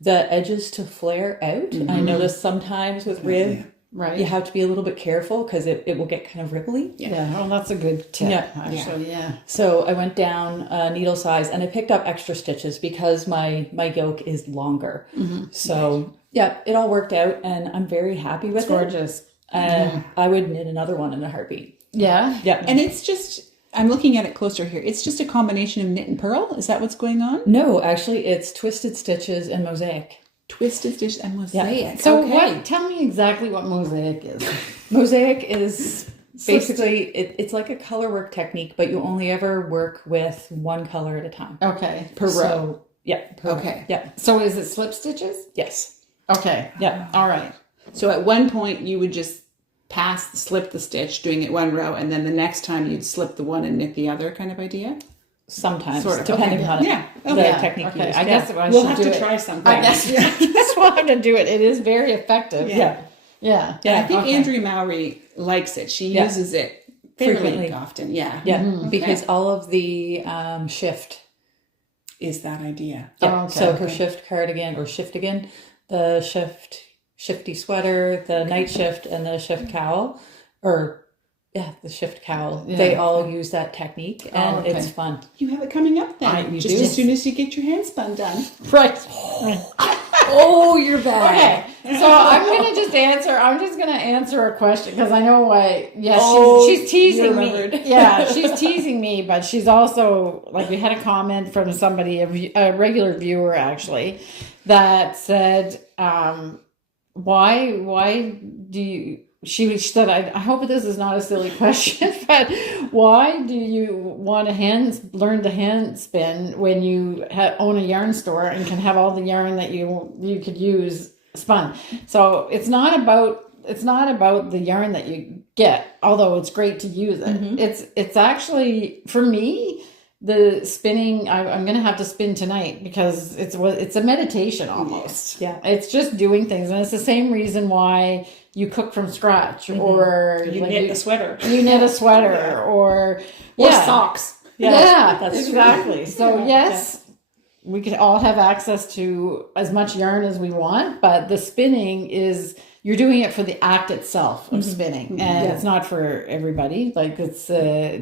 the edges to flare out. I noticed sometimes with rib, you have to be a little bit careful because it will get kind of ripply. Yeah, well, that's a good tip, actually, So I went down a needle size and I picked up extra stitches because my yoke is longer. So... yeah, it all worked out and I'm very happy with it. Gorgeous. And I would knit another one in a heartbeat. Yeah. Yeah. And it's just, I'm looking at it closer here. It's just a combination of knit and purl. Is that what's going on? No, actually it's twisted stitches and mosaic. Twisted stitches and mosaic. Yeah. So tell me exactly what mosaic is. Mosaic is basically, it's like a color work technique, but you only ever work with one color at a time. Okay. Per row. Yeah. Okay. Yeah. So is it slip stitches? Yes. Okay. Yeah. All right. So at one point you would just slip the stitch, doing it one row, and then the next time you'd slip the one and knit the other kind of idea? Sometimes, sort of. depending on the technique okay. used. I guess we'll have to try something. I guess we'll have to do it. It is very effective. Yeah. I think Andrea Mowry likes it. She uses it frequently, often. Yeah. Yeah. Because all of the shift is that idea. Yeah. So her shift cardigan or shiftigan, the shifty sweater, the night shift, and the shift cowl, the shift cowl. Yeah. They all use that technique, and it's fun. You have it coming up then, as soon as you get your hand spun done. Right. Oh, you're bad. Okay. So I'm just gonna answer a question because I know why. Yeah, she's teasing me. Yeah, she's teasing me, but she's also we had a comment from somebody, a regular viewer actually, that said, why do you? She said, I hope this is not a silly question, but why do you want to learn to hand spin when you own a yarn store and can have all the yarn that you could use spun? So it's not about the yarn that you get, although it's great to use it. Mm-hmm. It's actually, for me, the spinning, I'm going to have to spin tonight because it's a meditation almost. Yeah. It's just doing things. And it's the same reason why you cook from scratch or you knit a sweater. You knit a sweater or socks. Yeah, that's exactly. So yes, we could all have access to as much yarn as we want, but the spinning is, you're doing it for the act itself of spinning, and it's not for everybody. Like it's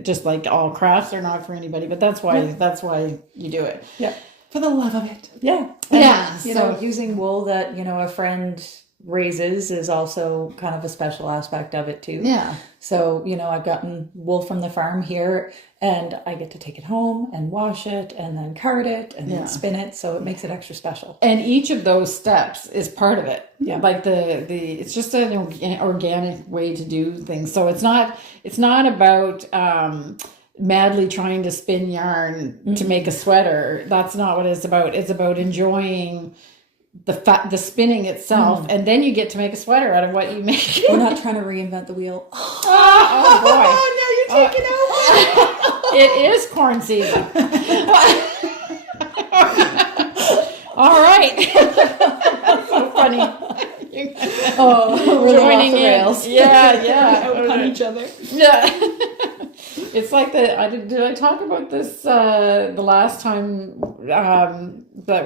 just like all crafts are not for anybody, but that's why you do it. Yeah, for the love of it. Yeah, and, you know, using wool that a friend raises is also kind of a special aspect of it too. Yeah. So, I've gotten wool from the farm here and I get to take it home and wash it and then card it and then spin it. So it makes it extra special. And each of those steps is part of it. Yeah. Like it's just an organic way to do things. So it's not about, madly trying to spin yarn to make a sweater. That's not what it's about. It's about enjoying the spinning itself, and then you get to make a sweater out of what you make. We're not trying to reinvent the wheel. Oh boy! Now you're taking over. It is corn season. All right. So funny. We're joining in. Rails. Yeah. On each other. Yeah. It's like did I talk about this the last time that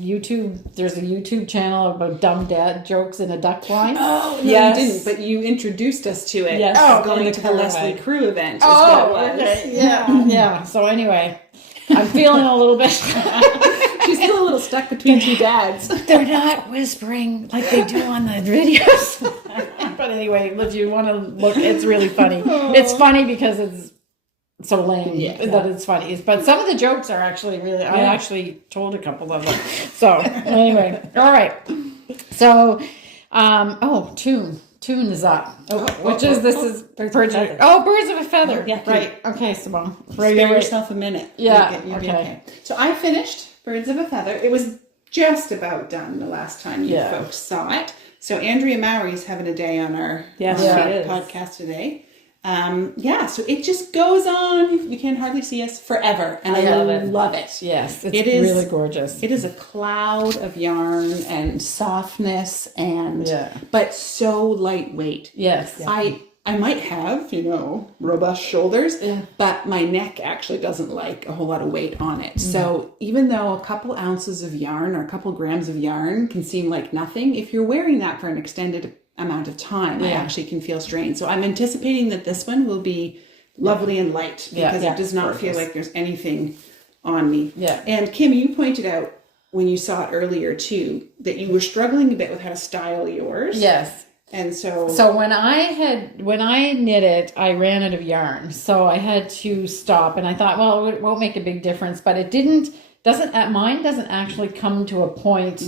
YouTube, there's a YouTube channel about dumb dad jokes in a duck blind? Oh, no, yes. you didn't, but you introduced us to it. Yes. Going to the Lesley Crewe event. Okay. Yeah. So anyway, I'm feeling a little bit. She's still a little stuck between two dads. They're not whispering like they do on the videos. But anyway, if you want to look, it's really funny. It's funny because it's so lame that it's funny. But some of the jokes are actually really, I actually told a couple of them. So anyway, all right. So, Tune is up. This is Birds of a Feather. Birds of a Feather. Yeah. Right. Okay, Simone. Spare yourself a minute. Yeah. You'll be okay. So I finished Birds of a Feather. It was just about done the last time you folks saw it. So Andrea Mowry's having a day on our podcast today. So it just goes on. You can hardly see us forever. And I love it. Yes, it's really gorgeous. It is a cloud of yarn and softness but so lightweight. Yes. Yeah. I might have, robust shoulders, but my neck actually doesn't like a whole lot of weight on it. So even though a couple ounces of yarn or a couple grams of yarn can seem like nothing, if you're wearing that for an extended amount of time, I actually can feel strain. So I'm anticipating that this one will be lovely and light because it does not feel like there's anything on me. Yeah. And Kim, you pointed out when you saw it earlier too, that you were struggling a bit with how to style yours. Yes. And so when I knit it, I ran out of yarn. So I had to stop, and I thought, well, it won't make a big difference, but it mine doesn't actually come to a point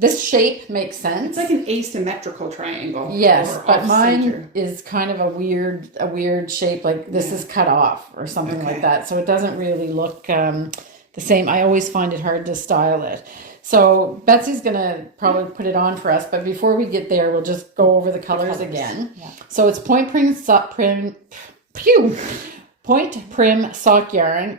this shape makes sense. It's like an asymmetrical triangle. Yes, but mine is kind of a weird shape, like this is cut off or something like that. So it doesn't really look the same. I always find it hard to style it. So Betsy's going to probably put it on for us, but before we get there, we'll just go over the colors again. Yeah. So it's Point Prim sock yarn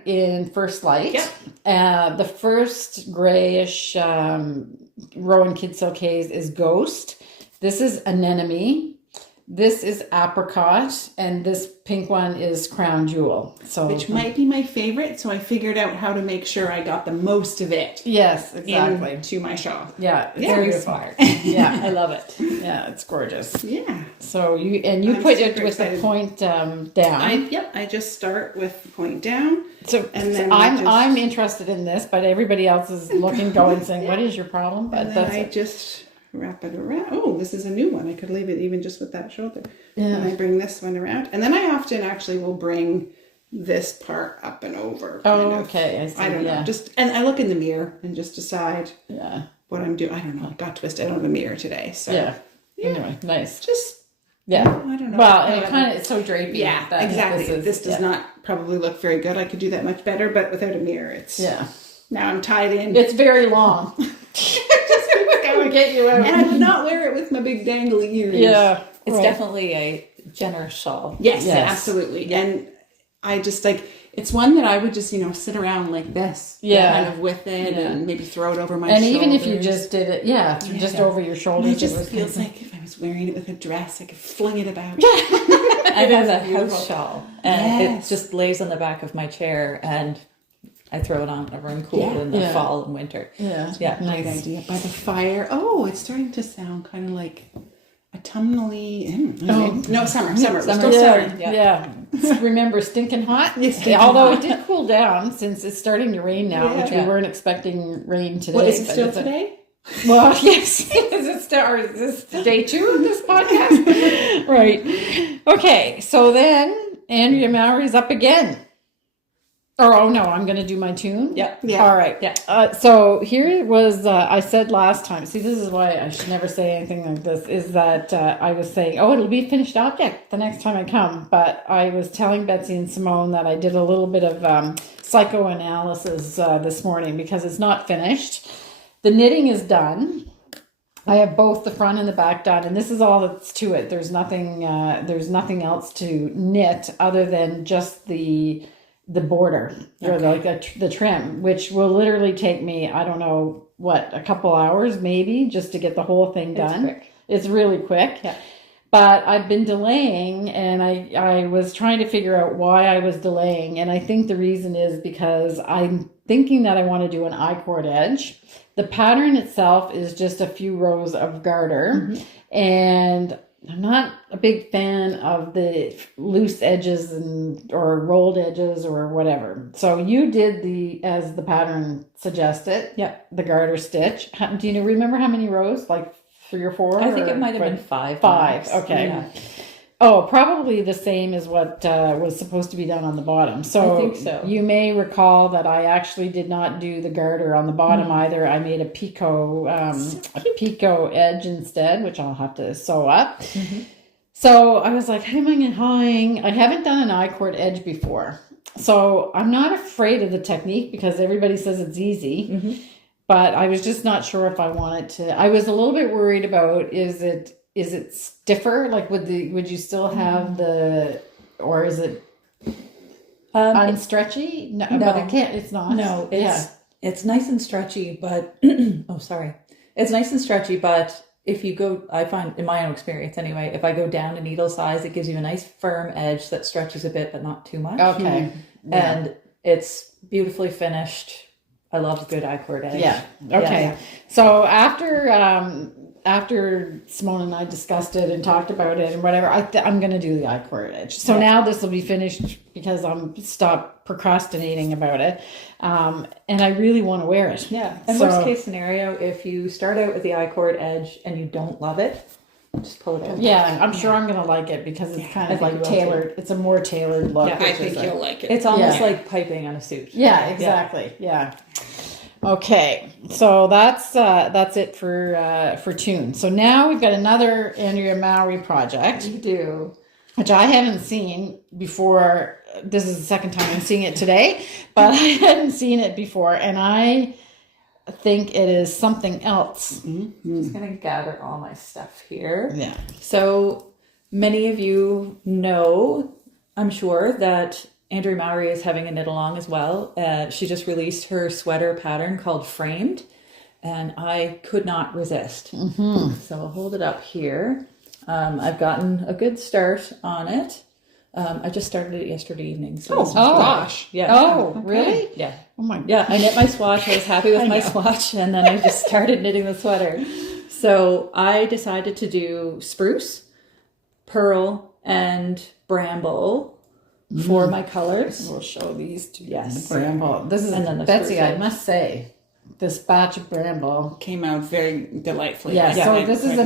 in First Light. Yep. The first grayish Rowan Kid Silk Haze is Ghost. This is Anemone. This is Apricot, and this pink one is Crown Jewel. Which might be my favorite, so I figured out how to make sure I got the most of it. Yes, exactly. To my shawl. Yeah, it's very smart. Yeah, I love it. Yeah, it's gorgeous. Yeah. So you put it with the point down. I just start with the point down. I'm interested in this, but everybody else is going saying, "What is your problem?" But I just wrap it around. Oh, this is a new one. I could leave it even just with that shoulder. Yeah. And I bring this one around. And then I often actually will bring this part up and over. Okay. I see. I don't know. And I look in the mirror and just decide what I'm doing. I don't know. I got twisted. I don't have a mirror today. So Anyway, nice. I don't know. Well, and it's so drapey. Yeah, exactly. This does not probably look very good. I could do that much better, but without a mirror, it's... Yeah. Now I'm tied in. It's very long. Just going to get you out. And I would not wear it with my big dangly ears. Yeah. It's definitely a generous shawl. Yes, absolutely. Yeah. And I just it's one that I would just, sit around like this. Yeah. Kind of with it and maybe throw it over my shoulders. And even if you just did it, just over your shoulders. It just feels like if I was wearing it with a dress, I could fling it about. I have a house shawl, and it just lays on the back of my chair, and I throw it on whenever I'm cool in the fall and winter. Yeah. Nice idea. By the fire. Oh, it's starting to sound kind of like autumnally. No, summer. We're still summer. Yeah. Remember, stinking hot? Yes, although it did cool down since it's starting to rain now, which we weren't expecting rain today. Well, is it still today? Well, yes. Is this day 2 of this podcast? Right. Okay, so then Andrea Mowry's up again. Oh no, I'm going to do my tune? Yeah. All right. Yeah. So here was, I said last time, see, this is why I should never say anything like this, is that I was saying, it'll be a finished object the next time I come. But I was telling Betsy and Simone that I did a little bit of psychoanalysis this morning because it's not finished. The knitting is done. I have both the front and the back done, and this is all that's to it. There's nothing else to knit other than just the border or the trim, which will literally take me, I don't know what, a couple hours maybe just to get the whole thing done. It's really quick. Yeah. But I've been delaying, and I was trying to figure out why I was delaying, and I think the reason is because I'm thinking that I want to do an I-cord edge. The pattern itself is just a few rows of garter, and I'm not a big fan of the loose edges or rolled edges or whatever. So you did as the pattern suggested. Yep. The garter stitch. Do you remember how many rows? Like 3 or 4? I think it might have been 5. 5. Okay. Yeah. Oh, probably the same as what was supposed to be done on the bottom. So, I think so. You may recall that I actually did not do the garter on the bottom either. I made a picot edge instead, which I'll have to sew up. So I was like, how am I going to I haven't done an I-cord edge before. So I'm not afraid of the technique because everybody says it's easy. But I was just not sure if I wanted to. I was a little bit worried about, is it stiffer? Like would you still have or is it unstretchy? No, but it can't. It's not. No, it's nice and stretchy, but it's nice and stretchy. But if you go, I find in my own experience anyway, if I go down to needle size, it gives you a nice firm edge that stretches a bit, but not too much. Okay, and it's beautifully finished. I love a good I-cord edge. Yeah. Okay. Yeah. So after Simone and I discussed it and talked about it and whatever, I'm going to do the I-cord edge. So now this will be finished because I'm stopped procrastinating about it. And I really want to wear it. Yeah. And worst case scenario, if you start out with the I-cord edge and you don't love it, just pull it out. Yeah, I'm sure I'm going to like it because it's kind of like tailored. It's a more tailored look. Yeah, I think you'll like it. It's almost like piping on a suit. Yeah, exactly. Yeah. Okay, so that's it for tune. So now we've got another Andrea Mowry project. We do. Which I haven't seen before. This is the second time I'm seeing it today, but I hadn't seen it before, and I think it is something else. I'm just going to gather all my stuff here. Yeah. So many of you know, I'm sure, that Andrea Mowry is having a knit along as well. She just released her sweater pattern called Framed, and I could not resist. So I'll hold it up here. I've gotten a good start on it. I just started it yesterday evening. So gosh. Yeah. Oh, really? Yeah. Oh my. Yeah, I knit my swatch. I was happy with my swatch, and then I just started knitting the sweater. So I decided to do spruce, pearl, and bramble for my colors. We'll show these two. Yes. Bramble. This is, And then the Betsy, spruce I must say, this batch of bramble came out very delightfully. Yeah, so so this is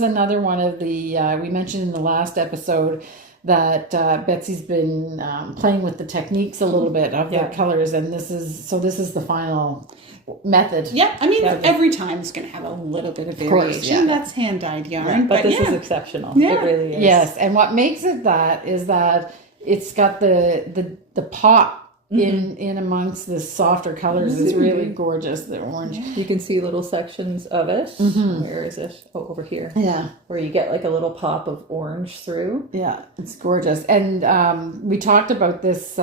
another one of the, we mentioned in the last episode that Betsy's been playing with the techniques a little bit of the colors, and this is the final method. Yeah, I mean, every time it's going to have a little bit of variation. Course, yeah. That's hand-dyed yarn. Right, but this is exceptional. Yeah. It really is. Yes, and what makes it that is that it's got the pop in amongst the softer colors is really gorgeous. The orange. You can see little sections of it. Where is it? Oh, over here. Yeah. Where you get like a little pop of orange through. Yeah, it's gorgeous. And we talked about this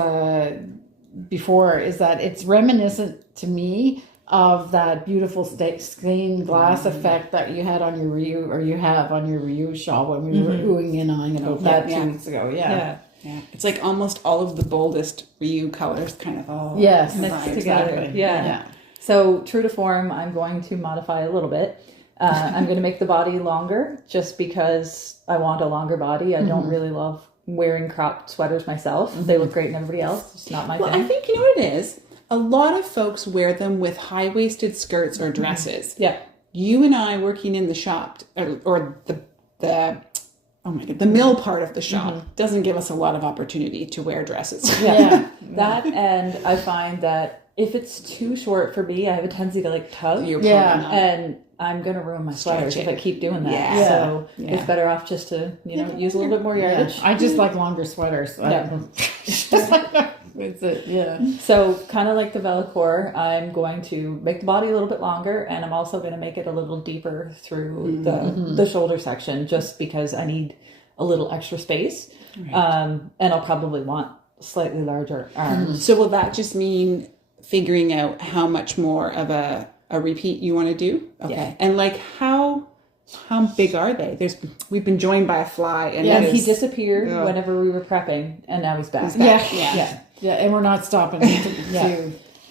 before, is that it's reminiscent to me of that beautiful stained glass effect that you had on your Ryu, or you have on your Ryu shawl when we were oohing and eyeing about that 2 weeks ago. Yeah. It's like almost all of the boldest Ryu colors kind of all mixed together. Exactly. Yeah. So true to form, I'm going to modify a little bit. I'm going to make the body longer just because I want a longer body. I don't really love wearing cropped sweaters myself. They look great in everybody else. It's not my thing. I think you know what it is? A lot of folks wear them with high-waisted skirts or dresses. Yeah. You and I working in the shop, or the mill part of the shop doesn't give us a lot of opportunity to wear dresses. That, and I find that if it's too short for me, I have a tendency to like tug. And I'm going to ruin my sweaters if I keep doing that. So it's better off just to, use a little bit more yardage. I just like longer sweaters. So kind of like the Vellichor, I'm going to make the body a little bit longer, and I'm also going to make it a little deeper through the shoulder section, just because I need a little extra space. And I'll probably want slightly larger arms. So will that just mean figuring out how much more of a repeat you want to do? Okay. Yeah. And like how big are they? We've been joined by a fly, and he disappeared whenever we were prepping, and now he's back. Yeah, and we're not stopping.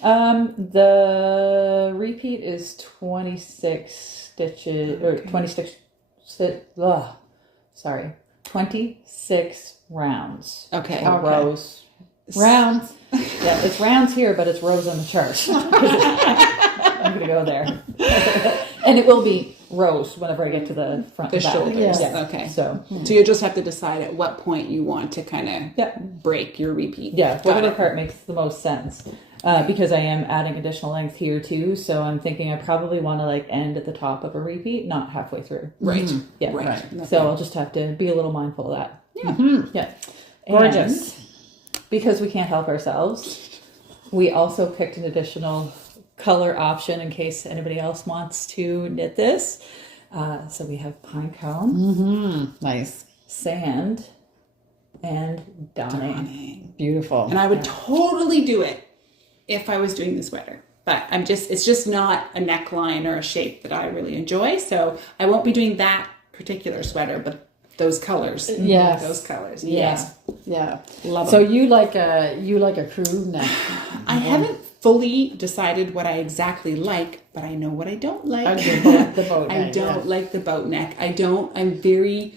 The repeat is 26 stitches, or 26 rounds. Okay. Rows. Rounds. Yeah, it's rounds here, but it's rows on the chart. I'm going to go there. And it will be rows whenever I get to the front the shoulders. Yeah. Okay. So you just have to decide at what point you want to kind of break your repeat. Yeah, whatever part makes the most sense. Because I am adding additional length here too, so I'm thinking I probably want to like end at the top of a repeat, not halfway through. Right. Yeah. Right. Okay. So I'll just have to be a little mindful of that. Yeah. Yeah. Gorgeous. And because we can't help ourselves, we also picked an additional color option in case anybody else wants to knit this. So we have pine cone, nice, sand, and donning. Beautiful. And I would totally do it if I was doing the sweater, but it's just not a neckline or a shape that I really enjoy. So I won't be doing that particular sweater, but those colors. Yes. Those colors. Yes. Yeah. Love them. So you like a crew neck. I haven't fully decided what I exactly like, but I know what I don't like. The boat neck. I don't like the boat neck. I'm very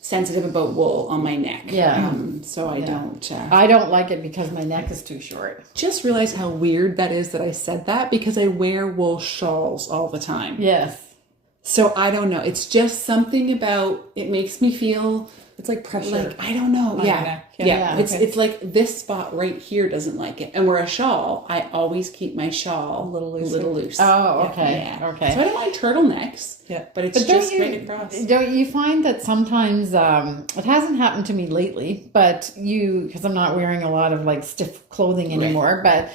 sensitive about wool on my neck. Yeah. So I don't. I don't like it because my neck is too short. Just realized how weird that is that I said that, because I wear wool shawls all the time. Yes. So I don't know. It's just something about it makes me feel. It's like pressure. Like, I don't know. Yeah. It's like this spot right here doesn't like it. And where a shawl, I always keep my shawl a little loose. Oh, okay. Yeah. Okay. So I don't like turtlenecks. Yeah. But it's just right across. Don't you find that sometimes, it hasn't happened to me lately, but because I'm not wearing a lot of like stiff clothing anymore, but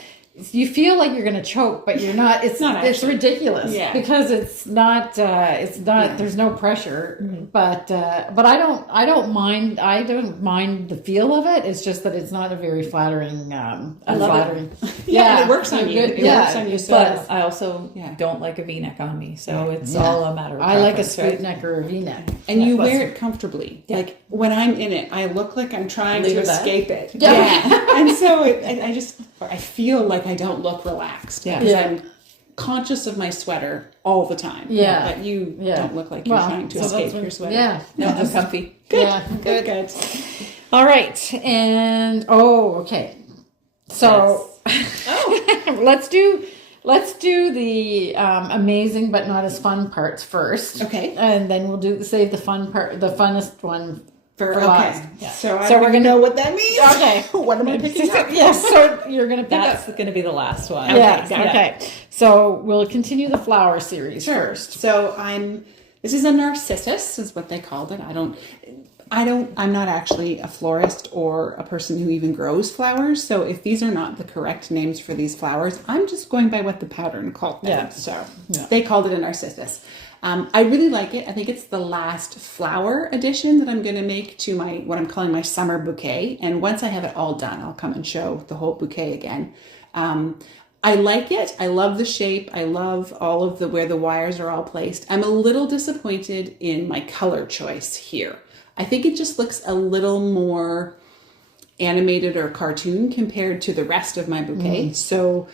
you feel like you're going to choke, but you're not. It's ridiculous because it's not there's no pressure, but I don't mind the feel of it. It's just that it's not a very flattering I love it. It works on you. It works on you. So but I also don't like a V-neck on me, so it's all a matter of I like a preference, straight neck or a V-neck. And you wear it comfortably. Yeah. Like when I'm in it, I look like I'm trying to escape it. Yeah. And so I feel like I don't look relaxed. Yeah. Because I'm conscious of my sweater all the time. Yeah. But you don't look like you're trying to escape your sweater. Yeah. No, I'm comfy. Good. Yeah. Good. All right. And okay. So let's do the amazing but not as fun parts first. Okay. And then we'll save the fun part, the funnest one for last. Yeah. So we're going to know what that means. Okay. What am I picking up? Yes. So you're going to pick That's up. going to be the last one. Yeah. Okay. So we'll continue the flower series first. So I'm This is a narcissus, is what they called it. I'm not actually a florist or a person who even grows flowers. So if these are not the correct names for these flowers, I'm just going by what the pattern called them. Yeah. So they called it a narcissus. I really like it. I think it's the last flower addition that I'm going to make to what I'm calling my summer bouquet. And once I have it all done, I'll come and show the whole bouquet again. I like it. I love the shape. I love all of where the wires are all placed. I'm a little disappointed in my color choice here. I think it just looks a little more animated or cartoon compared to the rest of my bouquet. So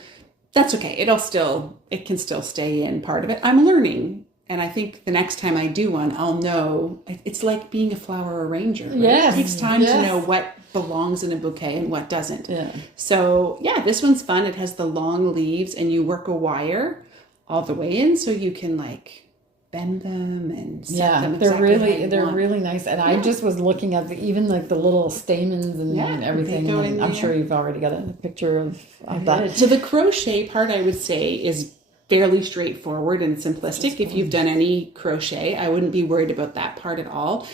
that's okay. It can still stay in part of it. I'm learning. And I think the next time I do one, I'll know. It's like being a flower arranger. Right? Yes. It takes time to know what belongs in a bouquet and what doesn't. Yeah. So yeah, this one's fun. It has the long leaves and you work a wire all the way in so you can like bend them and set them exactly they're really nice. And I just was looking at even like the little stamens and everything. And I'm sure you've already got a picture of that. So the crochet part, I would say, is fairly straightforward and simplistic. If you've done any crochet, I wouldn't be worried about that part at all.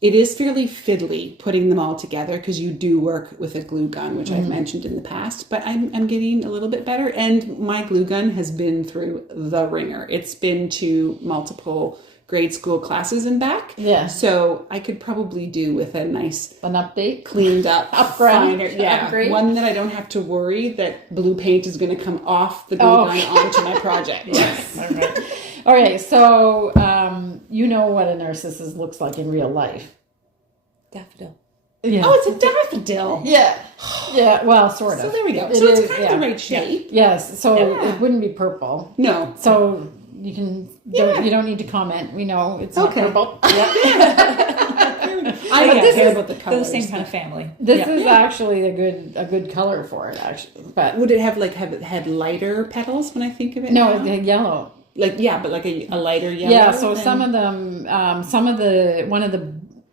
It is fairly fiddly putting them all together because you do work with a glue gun, which I've mentioned in the past, but I'm getting a little bit better. And my glue gun has been through the ringer. It's been to multiple grade school classes and back. Yeah. So I could probably do with an update, cleaned up, upgrade. One that I don't have to worry that blue paint is going to come off the glue gun onto my project. Yes. Okay. So you know what a narcissus looks like in real life. Daffodil. Yeah. Oh, it's a daffodil. Yeah. Yeah. Well, sort of. So there we go. So it's kind of the right shape. Yes. So it wouldn't be purple. No. So you can. You don't need to comment. We know it's not purple. I don't care about the colors. The same kind of family. This is actually a good color for it, actually. But would it have had lighter petals when I think of it? No, it had yellow. But like a lighter yellow. Yeah. So some of them,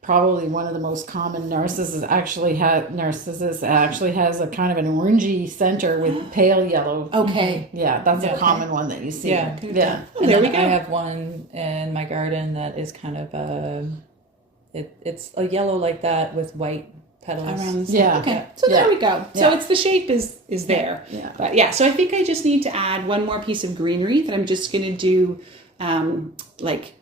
probably one of the most common narcissus actually has a kind of an orangey center with pale yellow. Okay. Yeah, that's a common one that you see. Yeah. Yeah. Oh, there we go. I have one in my garden that is kind of it's a yellow like that with white petals. Around the yeah. Okay. So there we go. So it's the shape is there. Yeah. But so I think I just need to add one more piece of greenery that I'm just going to do like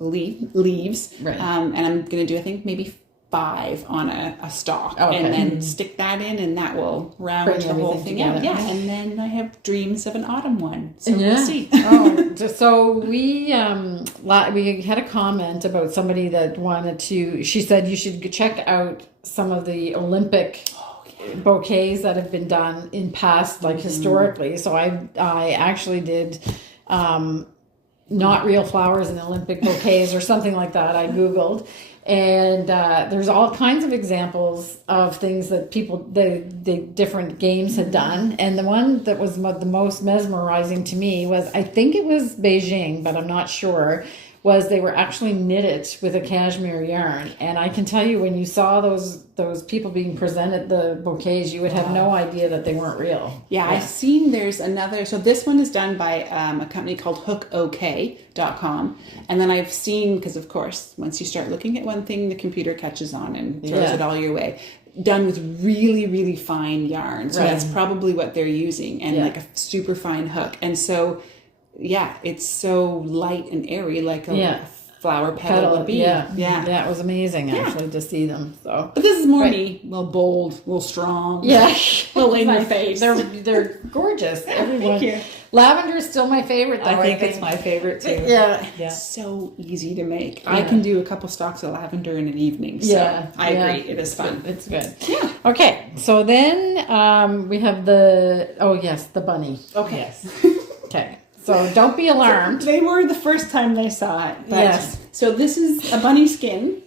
leaves. Right. And I'm going to do, I think, maybe 5 on a stalk. Okay. And then stick that in and that will round the whole thing out. Yeah. And then I have dreams of an autumn one. So we'll see. So we had a comment about somebody that wanted to, she said you should check out some of the Olympic bouquets that have been done in past, like historically. So I actually did not real flowers in Olympic bouquets or something like that. I Googled. And there's all kinds of examples of things that the different games had done. And the one that was the most mesmerizing to me was, I think it was Beijing, but I'm not sure, was they were actually knitted with a cashmere yarn. And I can tell you, when you saw those people being presented the bouquets, you would have no idea that they weren't real. Yeah, I've seen there's another. So this one is done by a company called hookok.com. And then I've seen, because of course, once you start looking at one thing, the computer catches on and throws it all your way. Done with really, really fine yarn. So that's probably what they're using. And like a super fine hook. And so, it's so light and airy, like a flower petal would be. Yeah, it was amazing actually to see them. So, but this is more me, a little bold, a little strong, a little in your face. They're gorgeous. Everyone. Thank you. Lavender is still my favorite, though. I think it's my favorite too. Yeah. It's so easy to make. I can do a couple stalks of lavender in an evening. So I agree. It is fun. It's good. Yeah. Okay. So then we have the bunny. Okay. Yes. Okay. So don't be alarmed. They were the first time they saw it. But, yes. So this is a bunny skin.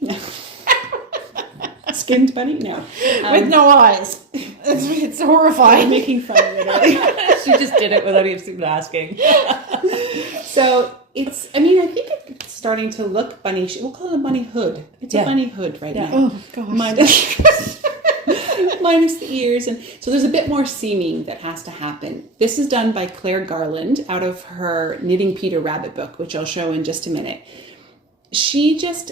Skinned bunny? No. With no eyes. It's horrifying. I'm making fun of it. She just did it without even asking. So it's, I think it's starting to look bunny. We'll call it a bunny hood. It's a bunny hood right now. Oh, gosh. Minus the ears. And so there's a bit more seaming that has to happen. This is done by Claire Garland out of her Knitting Peter Rabbit book, which I'll show in just a minute. she just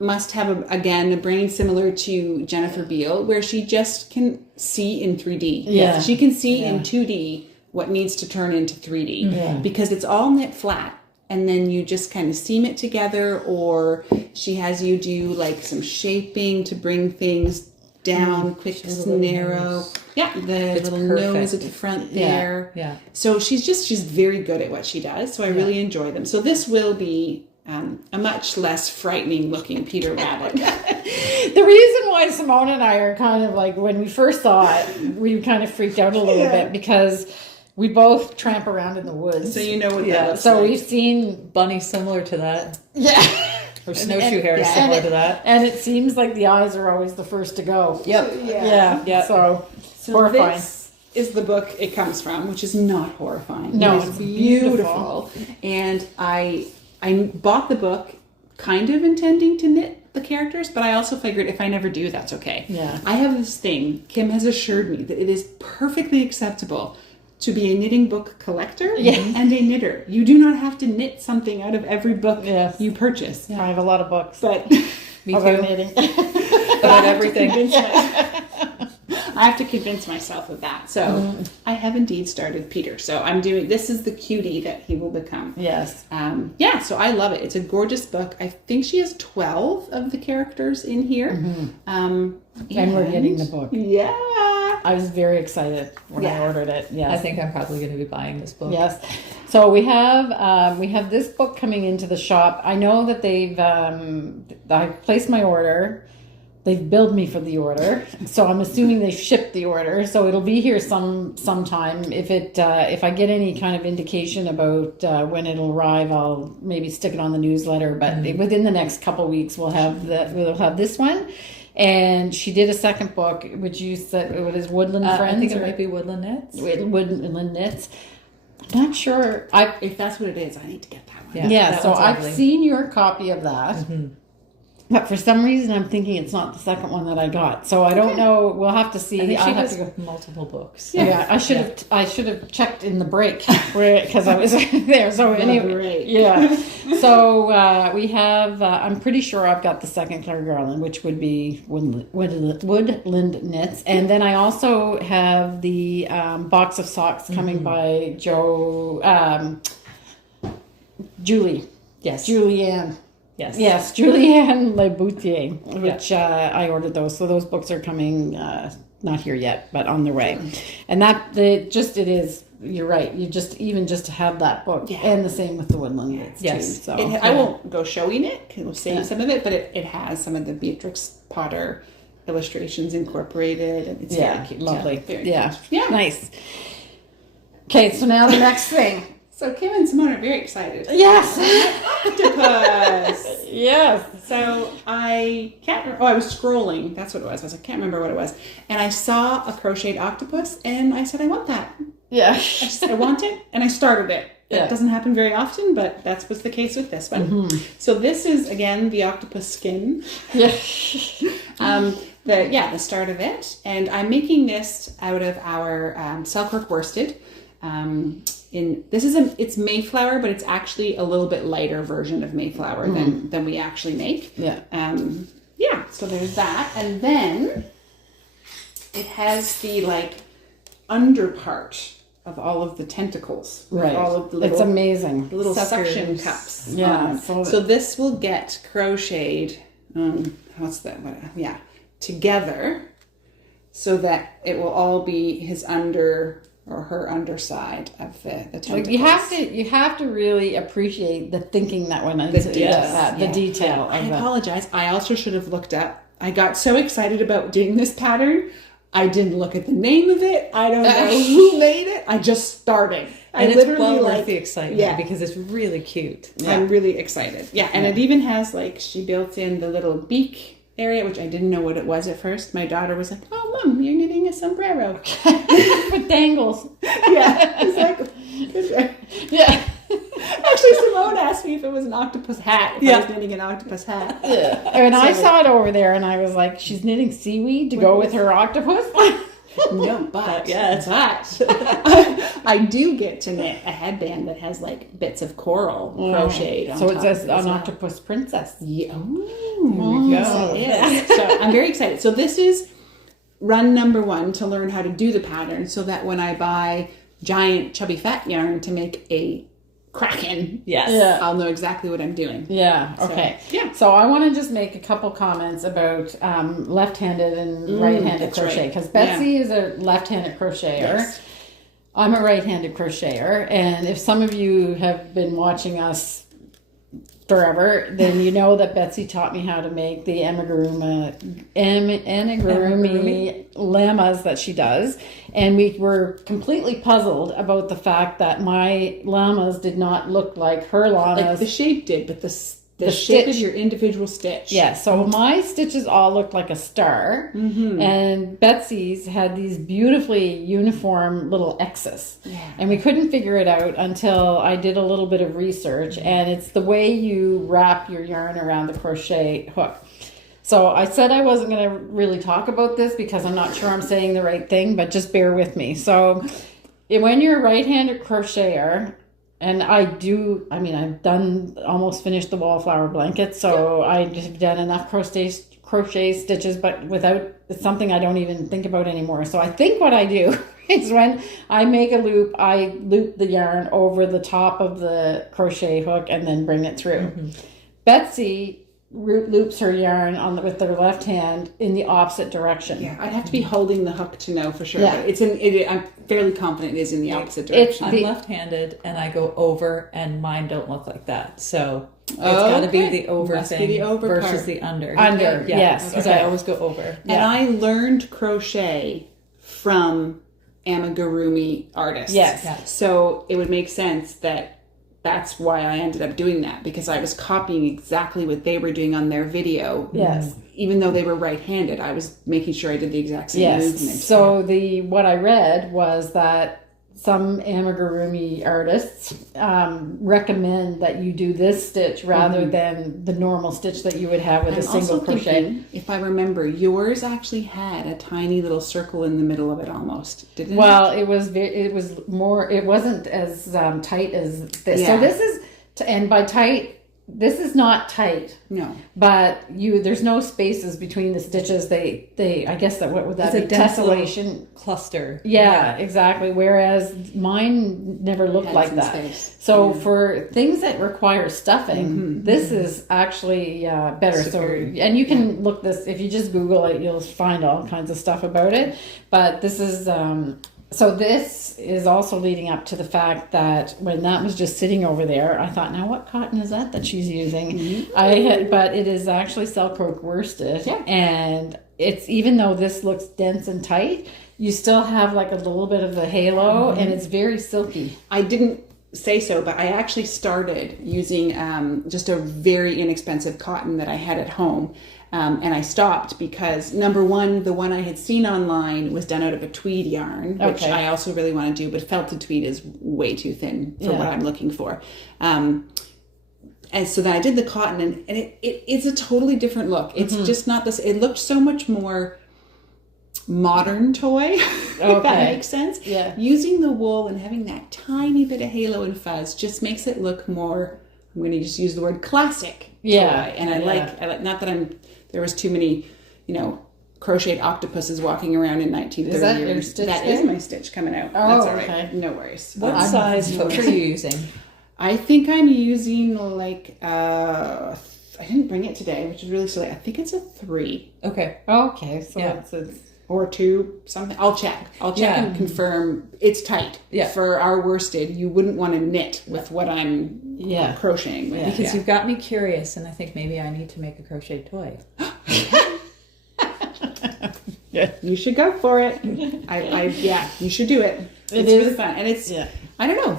must have, a brain similar to Jennifer Beal, where she just can see in 3D. Yeah. She can see in 2D what needs to turn into 3D because it's all knit flat. And then you just kind of seam it together, or she has you do like some shaping to bring things down, quick, narrow. Yeah, the little nose at the front there. Yeah. So she's very good at what she does. So I really enjoy them. So this will be a much less frightening looking Peter Rabbit. The reason why Simone and I are kind of like, when we first saw it, we kind of freaked out a little bit because we both tramp around in the woods. So you know what that looks so like. we've seen Bunny similar to that. Yeah. Or snowshoe hair similar to that. And it seems like the eyes are always the first to go. Yep. Yeah. So horrifying. This is the book it comes from, which is not horrifying. No, it's beautiful. And I bought the book kind of intending to knit the characters, but I also figured if I never do, that's okay. Yeah. I have this thing. Kim has assured me that it is perfectly acceptable to be a knitting book collector and a knitter. You do not have to knit something out of every book you purchase. I have a lot of books. But me too. Knitting. About everything. I have to convince myself of that. So I have indeed started Peter. So this is the cutie that he will become. Yes. So I love it. It's a gorgeous book. I think she has 12 of the characters in here. And we're getting the book. Yeah. I was very excited when I ordered it. Yes. I think I'm probably going to be buying this book. Yes. So we have this book coming into the shop. I know that I've placed my order. They've billed me for the order, so I'm assuming they shipped the order. So it'll be here sometime. If I get any kind of indication about when it'll arrive, I'll maybe stick it on the newsletter. But within the next couple of weeks, we'll have this one. And she did a second book, which you said it was Woodland Friends. I think it might be Woodland Knits. Woodland Knits. I'm not sure. If that's what it is, I need to get that one. Yeah, so I've seen your copy of that. But for some reason, I'm thinking it's not the second one that I got. So I don't know. We'll have to see. I think she have has to go. multiple books. Yeah, I should have checked in the break because I was there. So anyway, yeah. So we have. I'm pretty sure I've got the second Claire Garland, which would be Woodland Knits, and then I also have the box of socks coming by Julie. Yes. Julianne. Yes, Julianne Leboutier, which I ordered those. So those books are coming, not here yet, but on their way. And it is, you're right. You just to have that book. Yeah. And the same with the Woodland Knits too. So I won't go showing it, because we'll save some of it, but it has some of the Beatrix Potter illustrations incorporated, and it's very cute. Lovely. Very cute. Yeah. Nice. Okay, so now the next thing. So Kim and Simone are very excited. Yes. Octopus. Yes. So I can't remember. I was scrolling. That's what it was. I can't remember what it was. And I saw a crocheted octopus, and I said, I want that. Yeah. I said, I want it, and I started it. That doesn't happen very often, but that was the case with this one. So this is, again, the octopus skin. Yeah. The start of it. And I'm making this out of our Selkirk worsted. It's Mayflower, but it's actually a little bit lighter version of Mayflower than we actually make. Yeah. So there's that. And then it has the under part of all of the tentacles. Right. All of the little, it's amazing. The little suckers. suction cups. Yeah. So this will get crocheted, together, so that it will all be his under or her underside of the tentacles. You have to really appreciate the thinking that went into the detail. I apologize. I also should have looked up. I got so excited about doing this pattern, I didn't look at the name of it. I don't know who made it. I just started. And it's well worth the excitement because it's really cute. Yeah. I'm really excited. Yeah, and it even has she built in the little beak area, which I didn't know what it was at first. My daughter was like, "Oh, Mom, you're knitting a sombrero with dangles." Yeah, it's yeah. Actually, Simone asked me if it was an octopus hat. If I was knitting an octopus hat. Yeah. And I saw it over there, and I was like, "She's knitting seaweed to go with her octopus." No, but yes. I do get to knit a headband that has like bits of coral crocheted on so top. it says of it as an well. octopus princess. Yeah. go. Yeah. So I'm very excited. So this is run number 1 to learn how to do the pattern, so that when I buy giant chubby fat yarn to make a kraken, I'll know exactly what I'm doing. Yeah. Okay. So, yeah. So I want to just make a couple comments about left-handed and right-handed crochet, because Betsy is a left-handed crocheter. Yes. I'm a right-handed crocheter, and if some of you have been watching us forever, then you know that Betsy taught me how to make the amigurumi llamas that she does, and we were completely puzzled about the fact that my llamas did not look like her llamas. Like the shape did, but the shape stitch of your individual stitch. Yeah, so my stitches all looked like a star, and Betsy's had these beautifully uniform little X's. Yeah. And we couldn't figure it out until I did a little bit of research, and it's the way you wrap your yarn around the crochet hook. So I said I wasn't going to really talk about this because I'm not sure I'm saying the right thing, but just bear with me. So when you're a right-handed crocheter, and I've almost finished the Wallflower blanket, so I've done enough crochet stitches, but it's something I don't even think about anymore. So I think what I do is when I make a loop, I loop the yarn over the top of the crochet hook and then bring it through. Betsy loops her yarn with their left hand in the opposite direction. Yeah, I'd have to be holding the hook to know for sure. Yeah. But I'm fairly confident it is in the opposite direction. I'm left-handed, and I go over, and mine don't look like that. So it's got to be the over Must be thing the over versus part. the under. Under, yes. Because Okay. I always go over. And I learned crochet from amigurumi artists. Yes. So it would make sense that's why I ended up doing that, because I was copying exactly what they were doing on their video. Yes. Even though they were right-handed, I was making sure I did the exact same movement. So what I read was that some amigurumi artists recommend that you do this stitch rather than the normal stitch that you would have with a single also crochet. Thinking, if I remember, yours actually had a tiny little circle in the middle of it almost, didn't it? Well, it was more. It wasn't as tight as this. Yeah. So this is, and by tight, this is not tight. No. But there's no spaces between the stitches. They I guess what would that be? It's a dense little Tessellation cluster. Yeah, exactly. Whereas mine never looked like that. Space. So for things that require stuffing, this is actually better. And you can look this, if you just Google it, you'll find all kinds of stuff about it. But this is, so this is also leading up to the fact that when that was just sitting over there, I thought, now what cotton is that she's using? But it is actually Selkirk worsted. Yeah. And it's, even though this looks dense and tight, you still have like a little bit of the halo, and it's very silky. I didn't say so, but I actually started using just a very inexpensive cotton that I had at home. And I stopped because, number one, the one I had seen online was done out of a tweed yarn, which I also really want to do, but felted tweed is way too thin for what I'm looking for. And so then I did the cotton, and it's a totally different look. It's just not this. It looked so much more modern toy, if that makes sense. Yeah. Using the wool and having that tiny bit of halo and fuzz just makes it look more, I'm going to just use the word classic toy. And I like, not that there was too many, crocheted octopuses walking around in 1930. Is that your stitch? That is my stitch coming out. Oh, that's all right. okay. No worries. What size hook are you using? I think I'm using I didn't bring it today, which is really silly. I think it's a 3. Okay. Okay. So it's or 2, something. I'll check and confirm. It's tight. Yeah. For our worsted, you wouldn't want to knit with what I'm crocheting with. Because you've got me curious, and I think maybe I need to make a crochet toy. You should go for it. You should do it. It's really fun. And it's, I don't know,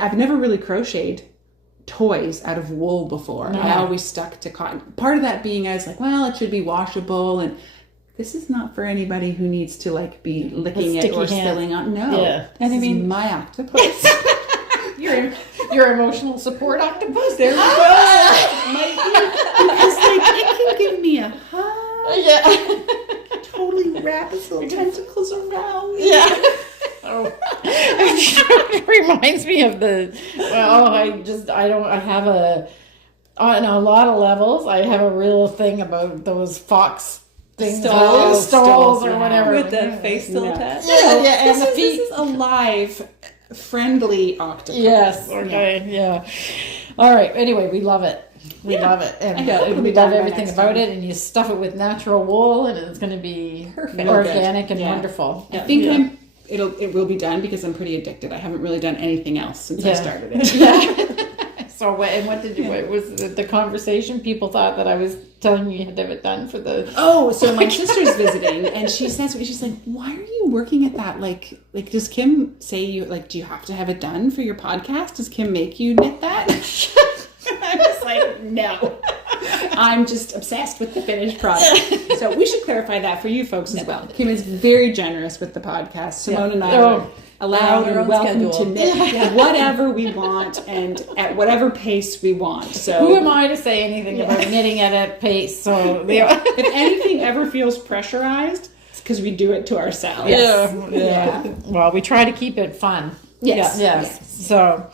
I've never really crocheted toys out of wool before. No. I always stuck to cotton. Part of that being, I was like, well, it should be washable, and this is not for anybody who needs to be licking it or spilling on. No. Yeah. And I mean, my octopus. Your emotional support octopus. There we go. Because it can give me a hug. Yeah. Totally wrap wrap its little tentacles around. Yeah. Oh, it reminds me of on a lot of levels, I have a real thing about those fox things, stalls or whatever. With the face still attached. Yeah, and the feet. This is a live, friendly octopus. Yes, okay, yeah. All right, anyway, we love it. We love it. And we love everything about it. And you stuff it with natural wool, and it's going to be perfect, organic and wonderful. I think it will be done because I'm pretty addicted. I haven't really done anything else since I started it. So what was the conversation? People thought that I was telling you had to have it done for the... Oh, so my sister's visiting, and she says to me, she's like, why are you working at that? Like, does Kim say do you have to have it done for your podcast? Does Kim make you knit that? I was like, no. I'm just obsessed with the finished product. So we should clarify that for you folks as well. Kim is very generous with the podcast. Simone and I are allowed and welcome to knit whatever we want and at whatever pace we want. So who am I to say anything about knitting at a pace? So if anything ever feels pressurized, it's because we do it to ourselves. Yeah. Well, we try to keep it fun. Yes. So...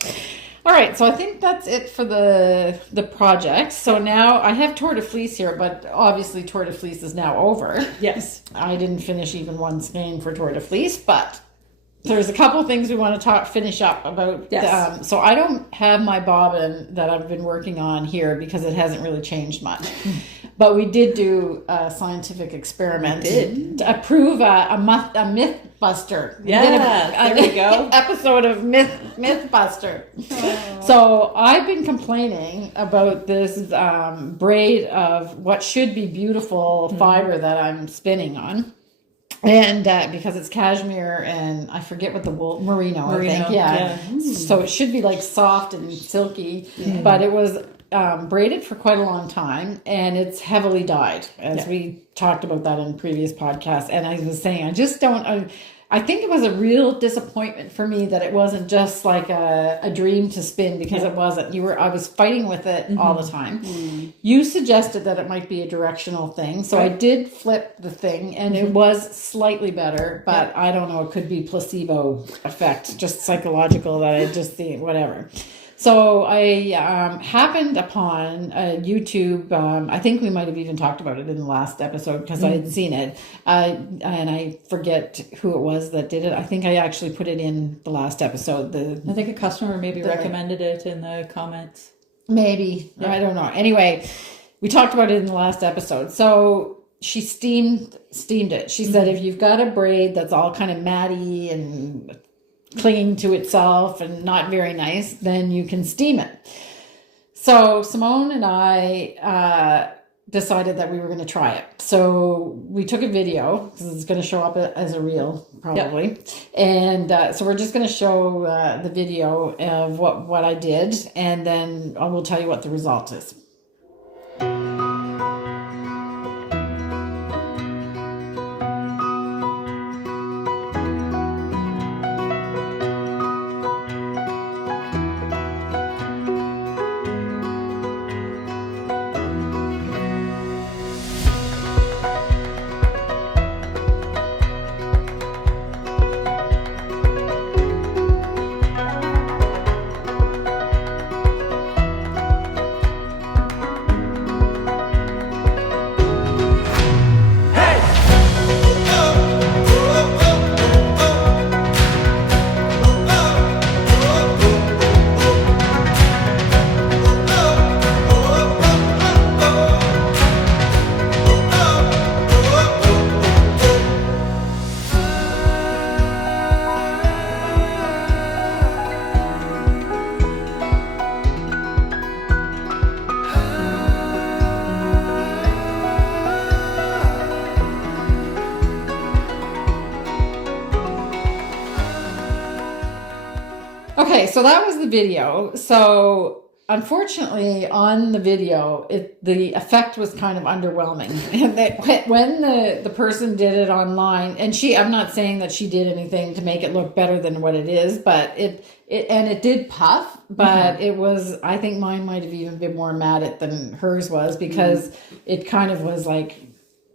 All right, so I think that's it for the project. So now I have Tour de Fleece here, but obviously Tour de Fleece is now over. Yes. I didn't finish even one skein for Tour de Fleece, but there's a couple things we want to finish up about. Yes. So I don't have my bobbin that I've been working on here because it hasn't really changed much. But we did do a scientific experiment to prove a myth buster. Yeah, there we go. Episode of myth buster. Oh. So I've been complaining about this braid of what should be beautiful fiber that I'm spinning on. And because it's cashmere and I forget what the wool, merino, I think. Yeah. So it should be like soft and silky, but it was braided for quite a long time, and it's heavily dyed, as we talked about that in previous podcasts. And I was saying, I think it was a real disappointment for me that it wasn't just like a dream to spin, because it wasn't. I was fighting with it all the time. You suggested that it might be a directional thing, so I did flip the thing, and it was slightly better, but I don't know, it could be placebo effect, just psychological, that I just think whatever. So I happened upon YouTube. I think we might have even talked about it in the last episode because I had seen it. And I forget who it was that did it. I think I actually put it in the last episode. I think a customer maybe recommended it in the comments. Maybe. Yeah. I don't know. Anyway, we talked about it in the last episode. So she steamed it. She said if you've got a braid that's all kind of matty and clinging to itself and not very nice, then you can steam it. So Simone and I decided that we were going to try it. So we took a video, because it's going to show up as a reel probably. And so we're just going to show the video of what I did, and then I will tell you what the result is. Okay, so that was the video. So unfortunately, on the video, the effect was kind of underwhelming. And that when the person did it online, and I'm not saying that she did anything to make it look better than what it is, but it did puff, but it was, I think mine might have even been more matted than hers was, because it kind of was like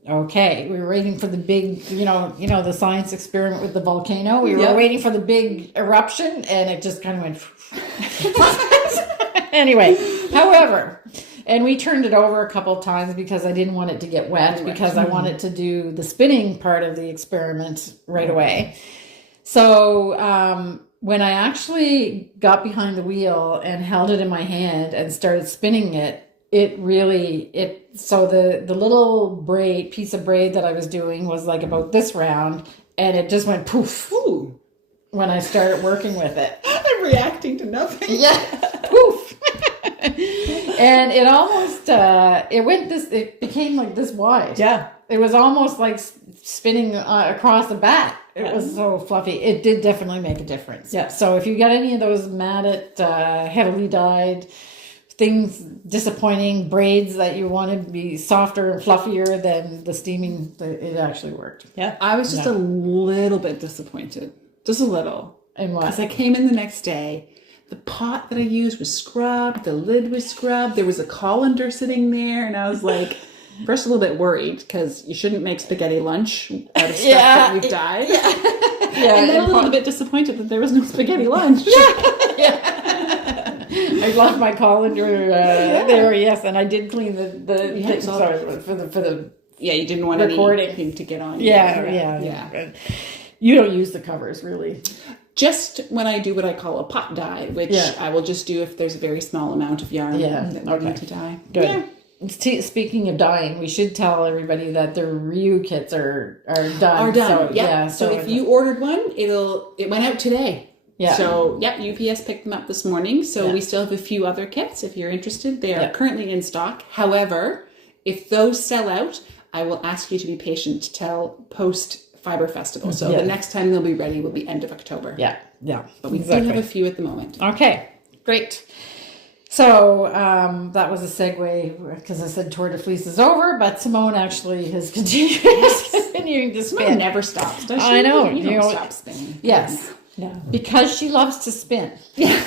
Okay, we were waiting for the big, the science experiment with the volcano. We were waiting for the big eruption, and it just kind of went. Anyway, however, and we turned it over a couple of times because I didn't want it to get wet because I wanted to do the spinning part of the experiment right away. So when I actually got behind the wheel and held it in my hand and started spinning it, so the little piece of braid that I was doing was like about this round, and it just went poof. Ooh. When I started working with it. I'm reacting to nothing. Yeah, poof. And it almost, it became like this wide. Yeah. It was almost like spinning across the bat. It was so fluffy. It did definitely make a difference. Yeah. So if you got any of those matted, heavily dyed things, disappointing braids that you wanted to be softer and fluffier than the steaming, it actually worked. Yeah. I was just a little bit disappointed. Just a little. And what? Because I came in the next day. The pot that I used was scrubbed. The lid was scrubbed. There was a colander sitting there. And I was like, first a little bit worried because you shouldn't make spaghetti lunch out of stuff that you've dyed. Yeah. And then a little bit disappointed that there was no spaghetti lunch. I left my colander there, yes, and I did clean the sorry, for the you didn't want anything to get on. Yeah. You don't use the covers, really. Just when I do what I call a pot dye, which I will just do if there's a very small amount of yarn that we need to dye. Good. Yeah. Speaking of dyeing, we should tell everybody that the Ryu kits are done. So if you ordered one, it went out today. Yeah. So, UPS picked them up this morning. So we still have a few other kits if you're interested. They are currently in stock. However, if those sell out, I will ask you to be patient till post Fibre Festival. So the next time they'll be ready will be end of October. Yeah. But we still have a few at the moment. Okay, great. So that was a segue because I said Tour de Fleece is over, but Simone actually has continuing to spin. Simone never stops, does she? I know. You don't stop spinning. Yes. Yeah. Because she loves to spin. Yeah.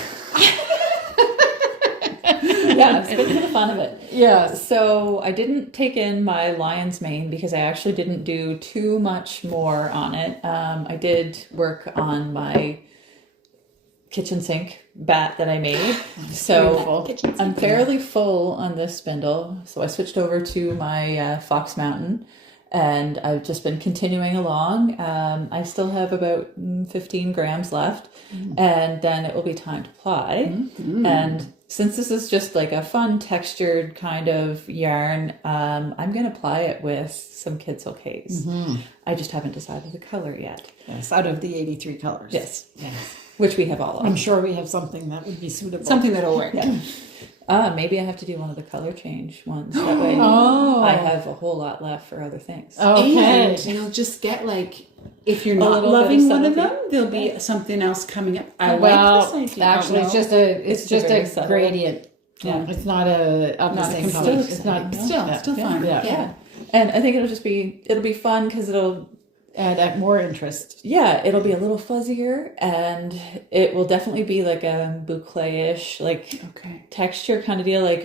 It's been kind of fun of it. Yeah. So I didn't take in my lion's mane because I actually didn't do too much more on it. I did work on my kitchen sink bat that I made. So I'm fairly full on this spindle. So I switched over to my Fox Mountain. And I've just been continuing along. I still have about 15 grams left. And then it will be time to ply. And since this is just like a fun textured kind of yarn, I'm going to ply it with some Yehezkel case. I just haven't decided the color yet. Yes, out of the 83 colors. Yes. Which we have all of. I'm sure we have something that would be suitable. Something that'll work. Maybe I have to do one of the color change ones. That way I have a whole lot left for other things. Okay. And you'll just get like, if you're not loving one of them, there'll be something else coming up. I like this idea. Actually, it's just a gradient. Yeah. It's not of the same color. It's not still fun. Yeah. And I think it'll be fun because it'll add more interest. Yeah, it'll be a little fuzzier, and it will definitely be like a boucle-ish, texture kind of deal. Like,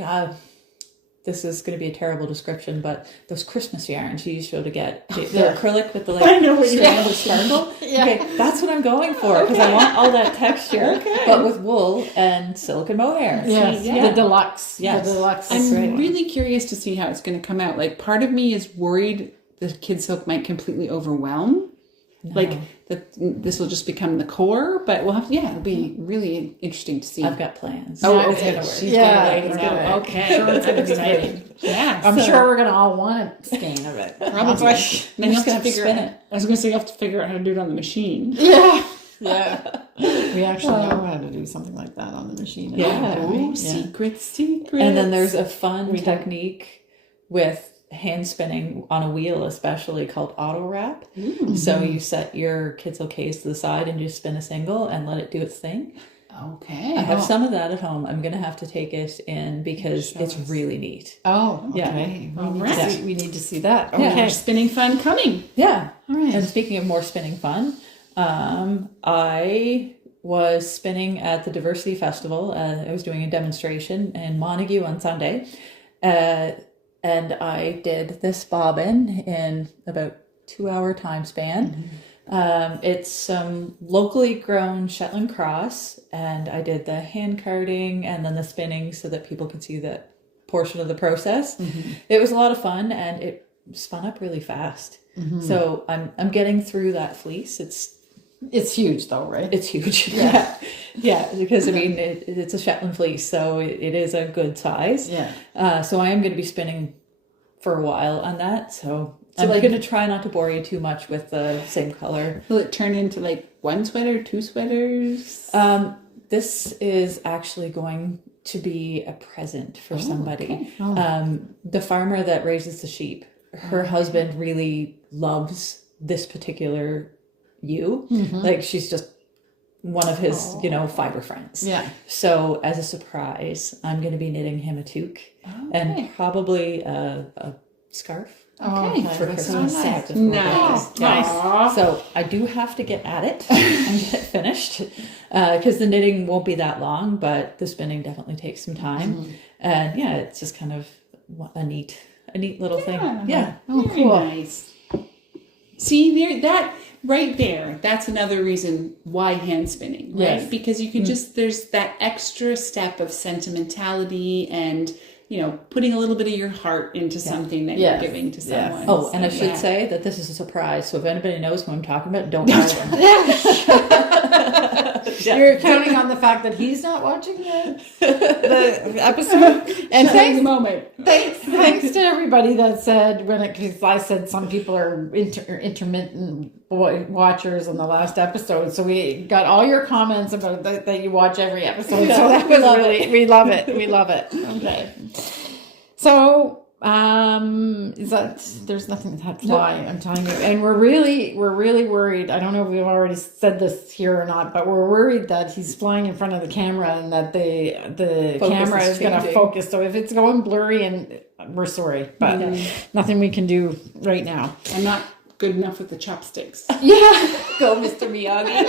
this is going to be a terrible description, but those Christmas yarns you used to get, they're acrylic with the strand of sparkle. Okay, that's what I'm going for because I want all that texture, but with wool and silicone mohair. The deluxe. Yes. The deluxe. I'm really curious to see how it's going to come out. Like, part of me is worried the Yehezkel might completely overwhelm. No. Like, this will just become the core, but we'll have to, it'll be really interesting to see. I've got plans. Oh, okay. It's going to work. She's gonna okay. Sure, it's going to be great. Yeah. I'm sure we're going to all want a skein of it. Probably. Then you'll have to spin it. I was going to say you have to figure out how to do it on the machine. Yeah. We actually know how to do something like that on the machine. Secret. And then there's a fun technique with hand spinning on a wheel, especially, called auto wrap. So you set your Yehezkel case to the side and just spin a single and let it do its thing. Okay. I have some of that at home. I'm going to have to take it in because it's really neat. Oh, okay. We need to see that. Okay. More spinning fun coming. Yeah. All right. And speaking of more spinning fun, I was spinning at the Diversity Festival. I was doing a demonstration in Montague on Sunday. and I did this bobbin in about 2-hour time span. It's some locally grown Shetland cross, and I did the hand carding and then the spinning so that people could see that portion of the process. It was a lot of fun, and it spun up really fast. So I'm getting through that fleece. It's huge though, right? It's huge. Yeah, because I mean it's a Shetland fleece, so it is a good size. So I am going to be spinning for a while on that. So I'm going to try not to bore you too much with the same color. Will it turn into like one sweater, 2 sweaters? This is actually going to be a present for somebody. Okay. The farmer that raises the sheep, her husband really loves this particular ewe. Like she's just one of his, fiber friends. So as a surprise, I'm going to be knitting him a toque and probably a scarf. For Christmas. Nice. So I do have to get at it and get it finished because the knitting won't be that long, but the spinning definitely takes some time. And it's just kind of a neat little thing. Very nice. See that right there, that's another reason why hand spinning, right? Because you can there's that extra step of sentimentality and putting a little bit of your heart into something that you're giving to someone. Oh, and I should say that this is a surprise. So if anybody knows who I'm talking about, don't tell them. You're counting on the fact that he's not watching the episode. And thanks to everybody that said because I said some people are intermittent watchers on the last episode. So we got all your comments about that you watch every episode. So that was we love it. We love it. Okay. So is that there's nothing that fly, I'm telling you. And we're really worried. I don't know if we've already said this here or not, but we're worried that he's flying in front of the camera and that the camera is going to focus. So if it's going blurry, and we're sorry, but nothing we can do right now. I'm not good enough with the chopsticks. Go Mr. Miyagi.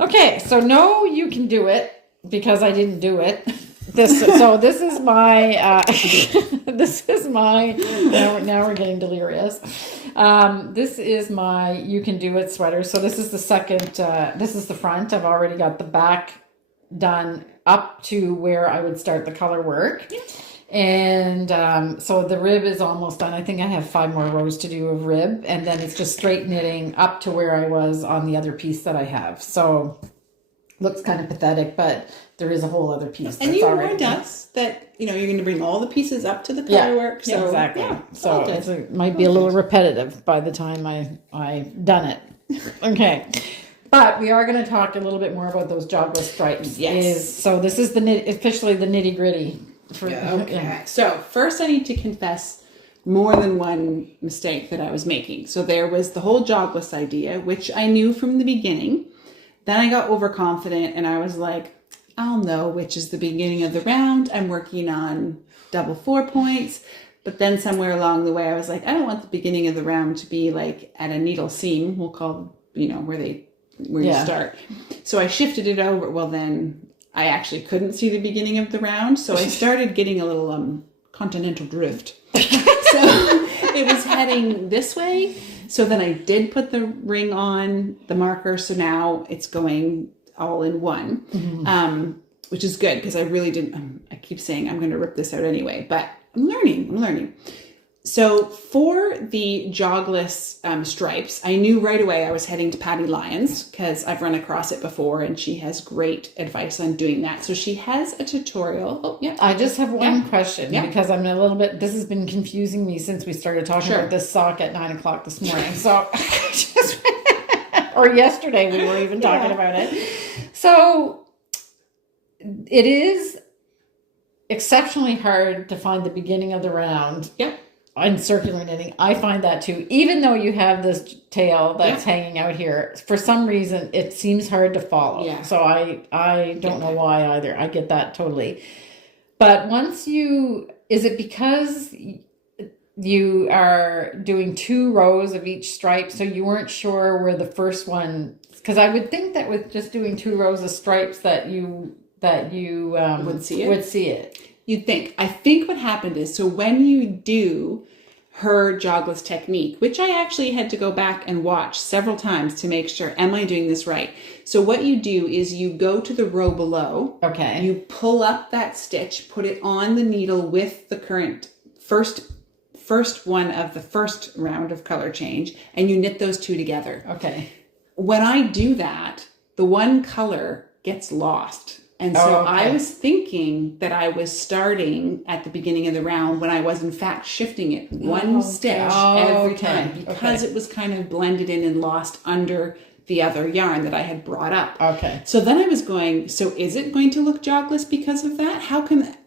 Okay, so no, you can do it because I didn't do it. This is my now we're getting delirious. This is my You Can Do It sweater. So this is the second, this is the front. I've already got the back done up to where I would start the color work. And so the rib is almost done. I think I have 5 more rows to do of rib, and then it's just straight knitting up to where I was on the other piece that I have. So looks kind of pathetic, but there is a whole other piece. And you warned us that you're going to bring all the pieces up to the color work. So exactly. So it might be a little repetitive by the time I've done it. Okay. But we are going to talk a little bit more about those jogless stripes. So this is officially the Knitty Gritty. So first I need to confess more than one mistake that I was making. So there was the whole jogless idea, which I knew from the beginning. Then I got overconfident and I was like, I'll know which is the beginning of the round. I'm working on double 4 points. But then somewhere along the way, I was like, I don't want the beginning of the round to be like at a needle seam. We'll call, where you start. So I shifted it over. Well, then I actually couldn't see the beginning of the round. So I started getting a little continental drift. So it was heading this way. So then I did put the ring on the marker. So now it's going all in one, which is good because I really didn't. I keep saying I'm going to rip this out anyway, but I'm learning. So for the jogless stripes, I knew right away I was heading to Patty Lyons because I've run across it before and she has great advice on doing that. So she has a tutorial. Oh, yeah. I just have one question because I'm a little bit, this has been confusing me since we started talking about this sock at 9:00 this morning. So or yesterday we were even talking about it. So it is exceptionally hard to find the beginning of the round. In circular knitting, I find that too. Even though you have this tail that's hanging out here, for some reason it seems hard to follow. So I don't know why either. I get that totally. But once is it because you are doing 2 rows of each stripe, so you weren't sure where the first one? Because I would think that with just doing 2 rows of stripes that you would see it. You'd think. I think what happened is, so when you do her jogless technique, which I actually had to go back and watch several times to make sure, am I doing this right? So what you do is you go to the row below. Okay. You pull up that stitch, put it on the needle with the current first one of the first round of color change, and you knit those two together. Okay. When I do that, the one color gets lost. And so I was thinking that I was starting at the beginning of the round when I was in fact shifting it one stitch every time, because it was kind of blended in and lost under the other yarn that I had brought up. Okay. So then I was going, so is it going to look jogless because of that?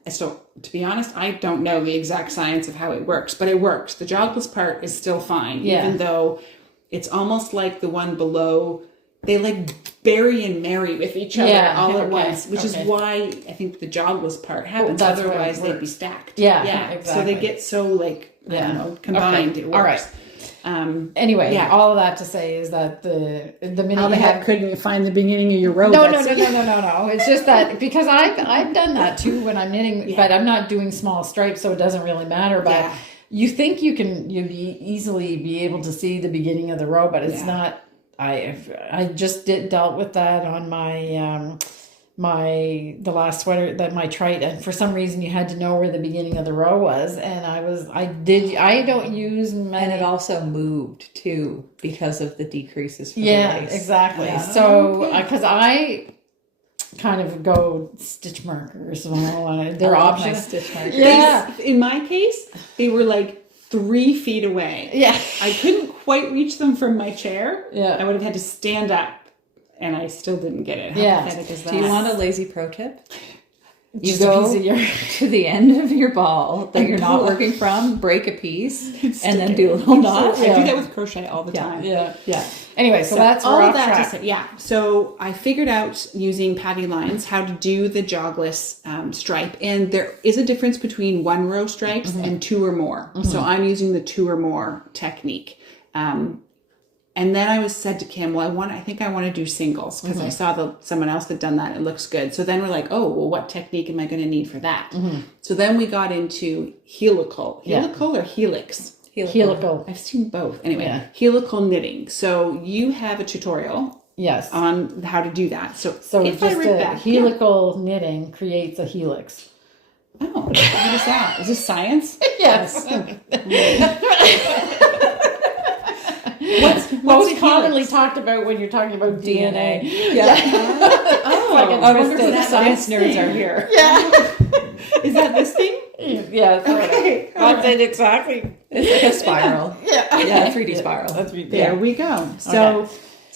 So to be honest, I don't know the exact science of how it works, but it works. The jogless part is still fine, even though it's almost like the one below, they like bury and marry with each other all at once, which is why I think the jogless part happens. Otherwise, they'd be stacked. Yeah, exactly. So they get so like, I don't know, combined. It works. All right. Anyway, all of that to say is that the minute how the heck couldn't you find the beginning of your row? No. It's just that because I've done that too when I'm knitting, but I'm not doing small stripes, so it doesn't really matter. But you think you'd easily be able to see the beginning of the row, but it's not. I just dealt with that on my the last sweater, that my trite, and for some reason you had to know where the beginning of the row was, and I don't use many. And it also moved too because of the decreases for the lace. Exactly. So because I kind of go stitch markers, they're options. Stitch markers. In my case, they were like 3 feet away. Yeah. I couldn't quite reach them from my chair. Yeah. I would have had to stand up, and I still didn't get it. How pathetic is that? Do you want a lazy pro tip? You Just go to the end of your ball that you're not working from, break a piece, and then do a little knot. I do that with crochet all the time. Yeah. Anyway, so that's all off that track. to say, So I figured out using patty lines how to do the jogless stripe, and there is a difference between 1 row stripes and 2 or more. So I'm using the 2 or more technique. And then I said to Kim, I think I want to do singles, because I saw someone else had done that. It looks good. So then we're like, what technique am I going to need for that? So then we got into helical. Helical or helix? Helical. I've seen both. Anyway, helical knitting. So you have a tutorial on how to do that. So if I read back, helical knitting creates a helix. Oh, what is that? Is this science? Yes. What's most commonly talked about when you're talking about DNA. I wonder if the science nerds are here. Yeah. Is that this thing? Yeah. Okay. That's it exactly. It's like a spiral. Yeah. 3D spiral. There we go. So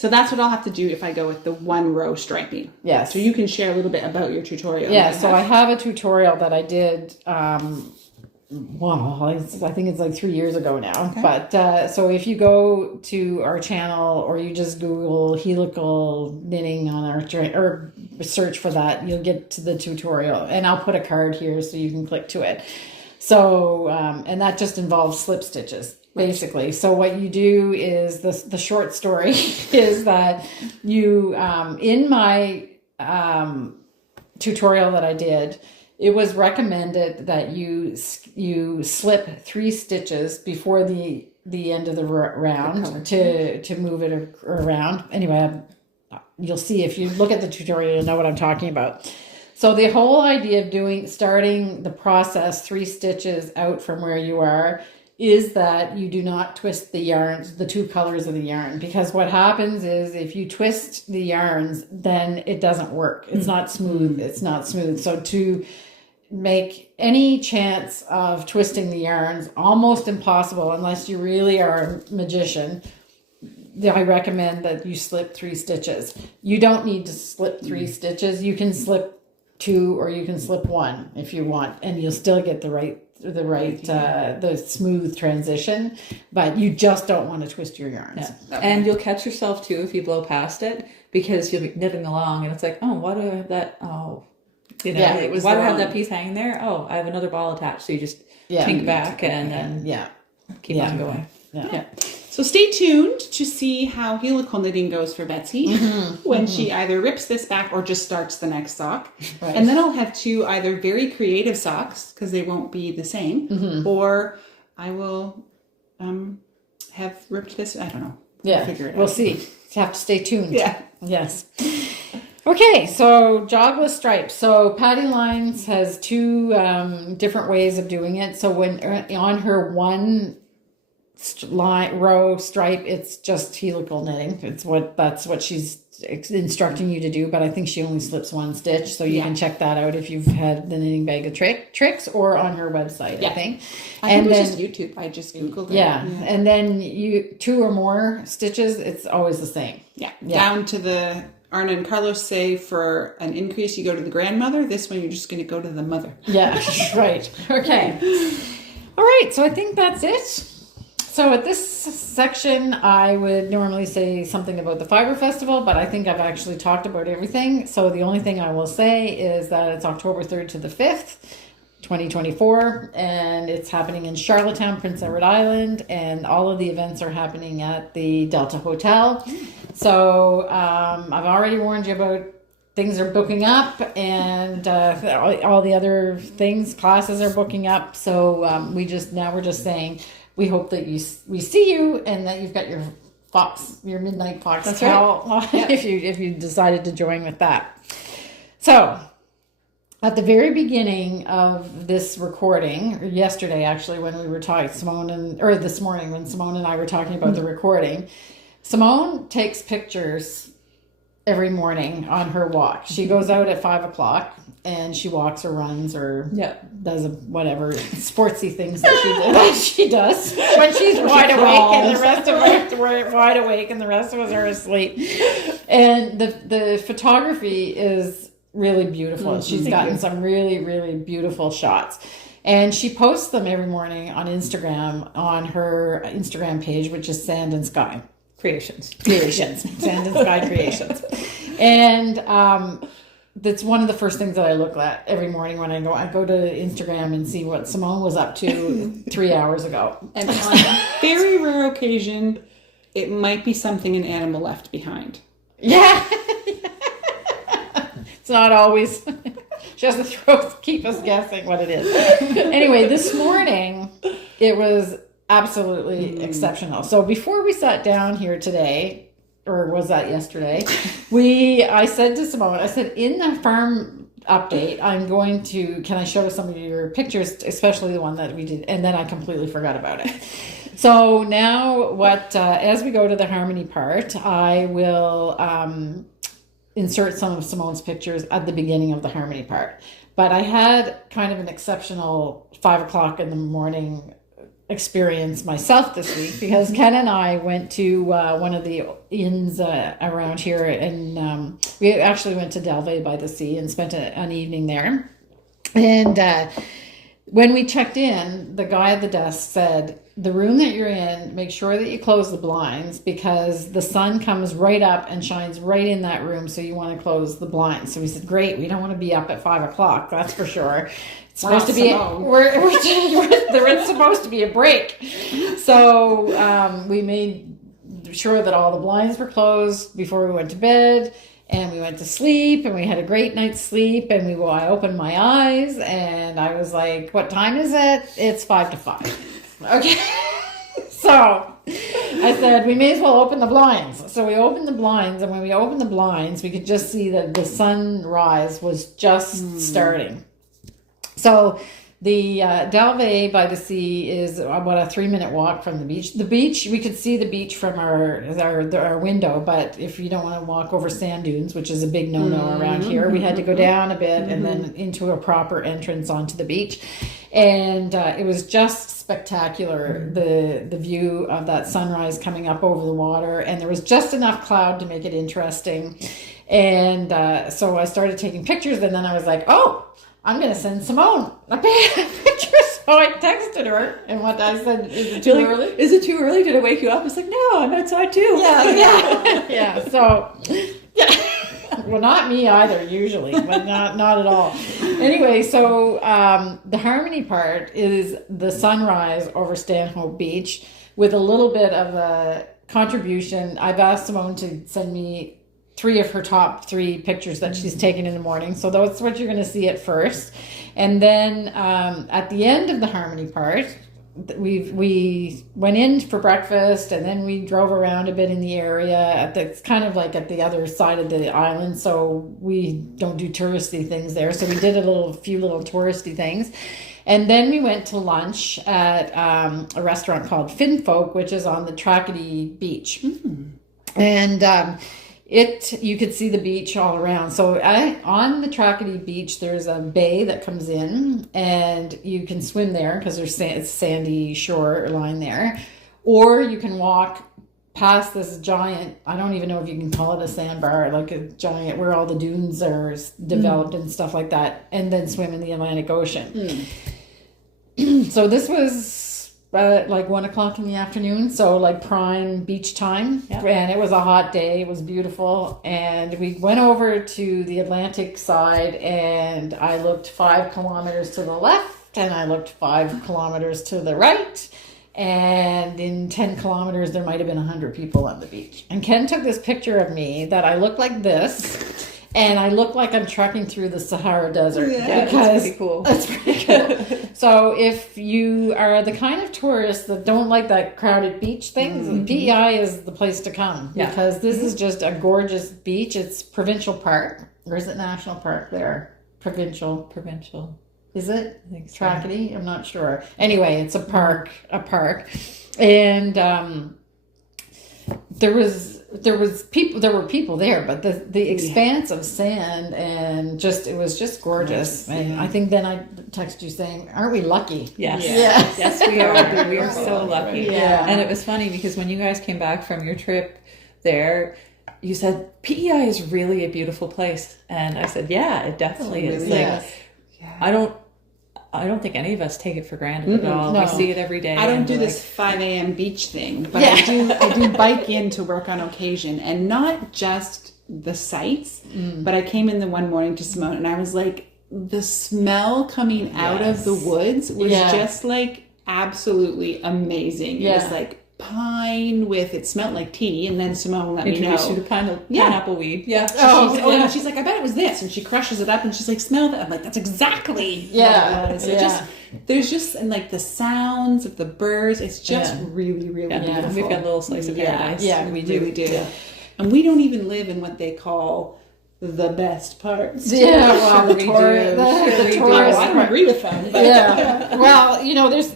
that's what I'll have to do if I go with the 1 row striping. Yes. So you can share a little bit about your tutorial. Yeah. So I have a tutorial that I did. I think it's like 3 years ago now. Okay. But so if you go to our channel, or you just Google helical knitting on our or search for that, you'll get to the tutorial, and I'll put a card here so you can click to it. So and that just involves slip stitches, basically. So what you do is the short story is that you in my tutorial that I did, it was recommended that you slip 3 stitches before the end of the round to move it around. Anyway, you'll see if you look at the tutorial, you'll know what I'm talking about. So the whole idea of starting the process 3 stitches out from where you are is that you do not twist the yarns, the 2 colors of the yarn, because what happens is if you twist the yarns, then it doesn't work. It's not smooth. It's not smooth. So to make any chance of twisting the yarns almost impossible, unless you really are a magician, I recommend that you slip 3 stitches. You don't need to slip 3 stitches. You can slip 2 or you can slip 1 if you want, and you'll still get the smooth transition, but you just don't want to twist your yarns. And you'll catch yourself too if you blow past it, because you'll be knitting along and it's like, why do I have that? Why do I have that piece hanging there? I have another ball attached. So you just tink back and then keep on going. Yeah. So stay tuned to see how helical knitting goes for Betsy when she either rips this back or just starts the next sock. Right. And then I'll have 2 either very creative socks, because they won't be the same, or I will have ripped this. I don't know. Yeah, figure it out. We'll see. You have to stay tuned. Yeah. Yes. Okay, so jogless stripes. So Patty Lines has 2 different ways of doing it. So when on her one row stripe, it's just helical knitting. That's what she's instructing you to do. But I think she only slips 1 stitch, so you can check that out if you've had the knitting bag of tricks, or on her website. I think. I think it was just YouTube. I just googled it. Yeah, and then 2 or more stitches. It's always the same. Yeah, down to the. Arna and Carlos say for an increase, you go to the grandmother. This one, you're just going to go to the mother. Yeah, right. Okay. All right. So I think that's it. So at this section, I would normally say something about the Fibre Festival, but I think I've actually talked about everything. So the only thing I will say is that it's October 3rd to the 5th. 2024, and it's happening in Charlottetown, Prince Edward Island, and all of the events are happening at the Delta Hotel. So I've already warned you about things are booking up, and all the other things, classes are booking up. So we're just saying we hope that we see you, and that you've got your midnight Fox Cowl, right. if you decided to join with that. So. At the very beginning of this recording, or yesterday actually, when we were talking, this morning when Simone and I were talking about the recording, Simone takes pictures every morning on her walk. She goes out at 5:00 and she walks or runs or does whatever sportsy things that she does when she's wide awake and the rest of us are wide awake and the rest of us are asleep. And the photography is really beautiful. She's gotten some really, really beautiful shots. And she posts them every morning on Instagram, on her Instagram page, which is Sand and Sky Creations. Sand and Sky Creations. And that's one of the first things that I look at every morning when I go to Instagram and see what Simone was up to 3 hours ago. And on a very rare occasion, it might be something an animal left behind. Yeah. It's not always, she has to keep us guessing what it is. Anyway, this morning, it was absolutely exceptional. So before we sat down here today, or was that yesterday, I said to Simone, in the farm update, can I show some of your pictures, especially the one that we did, and then I completely forgot about it. So now as we go to the harmony part, I will insert some of Simone's pictures at the beginning of the harmony part. But I had kind of an exceptional 5:00 in the morning experience myself this week, because Ken and I went to one of the inns around here, and we actually went to Delvey by the Sea and spent an evening there. And when we checked in, the guy at the desk said, the room that you're in, make sure that you close the blinds, because the sun comes right up and shines right in that room, so you want to close the blinds. So we said, great, we don't want to be up at 5:00, that's for sure. It's supposed to be it's supposed to be a break. So we made sure that all the blinds were closed before we went to bed. And we went to sleep, and we had a great night's sleep, and I opened my eyes, and I was like, what time is it? It's 5 to 5. Okay. So I said, we may as well open the blinds. So we opened the blinds, and when we opened the blinds, we could just see that the sunrise was just starting. So the Delvey by the Sea is about a 3-minute walk from the beach. The beach, we could see the beach from our window, but if you don't want to walk over sand dunes, which is a big no-no around here, we had to go down a bit and then into a proper entrance onto the beach. And it was just spectacular, the view of that sunrise coming up over the water, and there was just enough cloud to make it interesting. And so I started taking pictures, and then I was like, oh, I'm going to send Simone a picture. So I texted her, and what I said, is it too early? Is it too early? Did I wake you up? It's like, no, I'm outside too. Yeah. So, well, not me either, usually, but not at all. Anyway, so the harmony part is the sunrise over Stanhope Beach. with a little bit of a contribution. I've asked Simone to send me 3 of her top 3 pictures that she's taken in the morning. So that's what you're going to see at first. And then at the end of the harmony part, we went in for breakfast, and then we drove around a bit in the area. It's kind of like at the other side of the island, so we don't do touristy things there. So we did a few little touristy things. And then we went to lunch at a restaurant called Finfolk, which is on the Trackety Beach. And you could see the beach all around. So on the Trackety Beach, there's a bay that comes in, and you can swim there because it's sandy shoreline there. Or you can walk past this giant, I don't even know if you can call it a sandbar, like a giant, where all the dunes are developed and stuff like that, and then swim in the Atlantic Ocean. So this was like 1 o'clock in the afternoon, so like prime beach time. And it was a hot day, it was beautiful, and we went over to the Atlantic side, and I looked 5 kilometers to the left, and I looked 5 kilometers to the right, and in 10 kilometers there might have been 100 people on the beach. And Ken took this picture of me that I looked like this, and I look like I'm trekking through the Sahara Desert. That's pretty cool. That's pretty cool. So if you are the kind of tourist that don't like that crowded beach thing, PEI is the place to come, because this is just a gorgeous beach. It's provincial park. Or is it national park there? Provincial. Is it? I think so. Trackety? I'm not sure. Anyway, it's a park. And there were people there, but the expanse of sand, and it was just gorgeous. And I think then I texted you saying, aren't we lucky? Yes, we are. We are so lucky. Yeah. And it was funny because when you guys came back from your trip there, you said PEI is really a beautiful place, and I said, yeah, it definitely is. I don't think any of us take it for granted at all. No. We see it every day. I don't do this 5 a.m. beach thing, but I do bike in to work on occasion, and not just the sights, but I came in the one morning to Simone, and I was like, the smell coming out of the woods was just like absolutely amazing. It was like pine it smelled like tea, and then Simone let me know. Introduced you to pineapple weed. She's like, I bet it was this, and she crushes it up, and she's like, smell that. I'm like, that's exactly what it was. And like the sounds of the birds, it's just really, really beautiful. We've got a little slice of paradise. Yeah, we really do. Yeah. And we don't even live in what they call the best parts. Yeah, well, the tourist. I don't agree with them. But. Yeah. Well,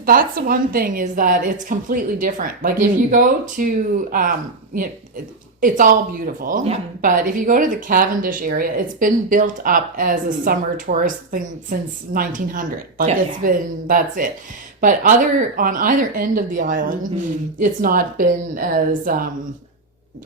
that's the one thing, is that it's completely different. Like if you go to, it's all beautiful. Yeah. But if you go to the Cavendish area, it's been built up as a summer tourist thing since 1900. That's it. But on either end of the island, it's not been as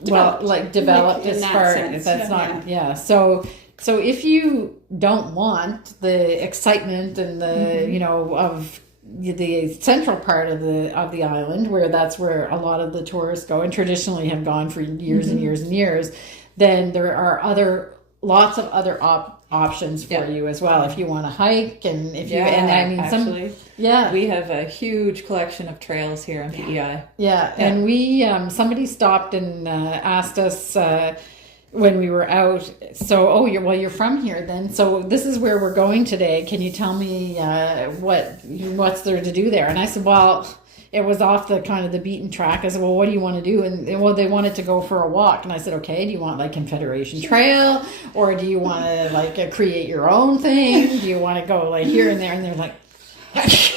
developed as far as that's not. So if you don't want the excitement and the of the central part of the island, that's where a lot of the tourists go and traditionally have gone for years and years and years, then there are lots of other options for you as well if you want to hike, and if you we have a huge collection of trails here in PEI. And we somebody stopped and asked us when we were out, you're from here then, so this is where we're going today, can you tell me what's there to do there? And I said, well, it was off the kind of the beaten track. I said, well, what do you want to do? And they wanted to go for a walk. And I said, okay, do you want like Confederation Trail, or do you want to create your own thing? Do you want to go like here and there? And they're like,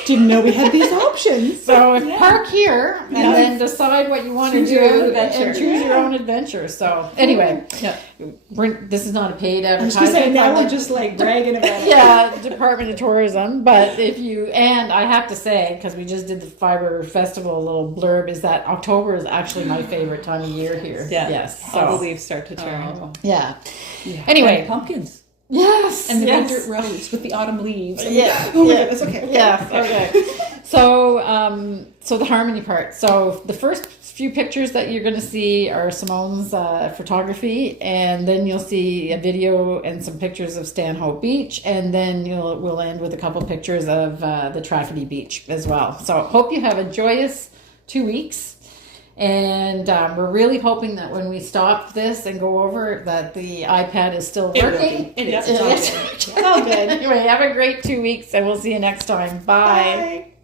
didn't know we had these options. So park here and then decide what you want to do and choose your own adventure. So anyway, this is not a paid advertisement. Now we're just like bragging about it. Department of Tourism. But and I have to say, because we just did the Fibre Festival, a little blurb is that October is actually my favorite time of year here. Yeah. Yes. All the leaves start to turn. Anyway, and pumpkins. Yes, and the winter rose with the autumn leaves. That's okay. Yes, okay. So the harmony part. So the first few pictures that you're going to see are Simone's photography, and then you'll see a video and some pictures of Stanhope Beach, and then we'll end with a couple pictures of the Trackety Beach as well. So hope you have a joyous 2 weeks. And we're really hoping that when we stop this and go over that the iPad is still working. It is. It's all good. It's all good. Anyway, have a great 2 weeks and we'll see you next time. Bye. Bye.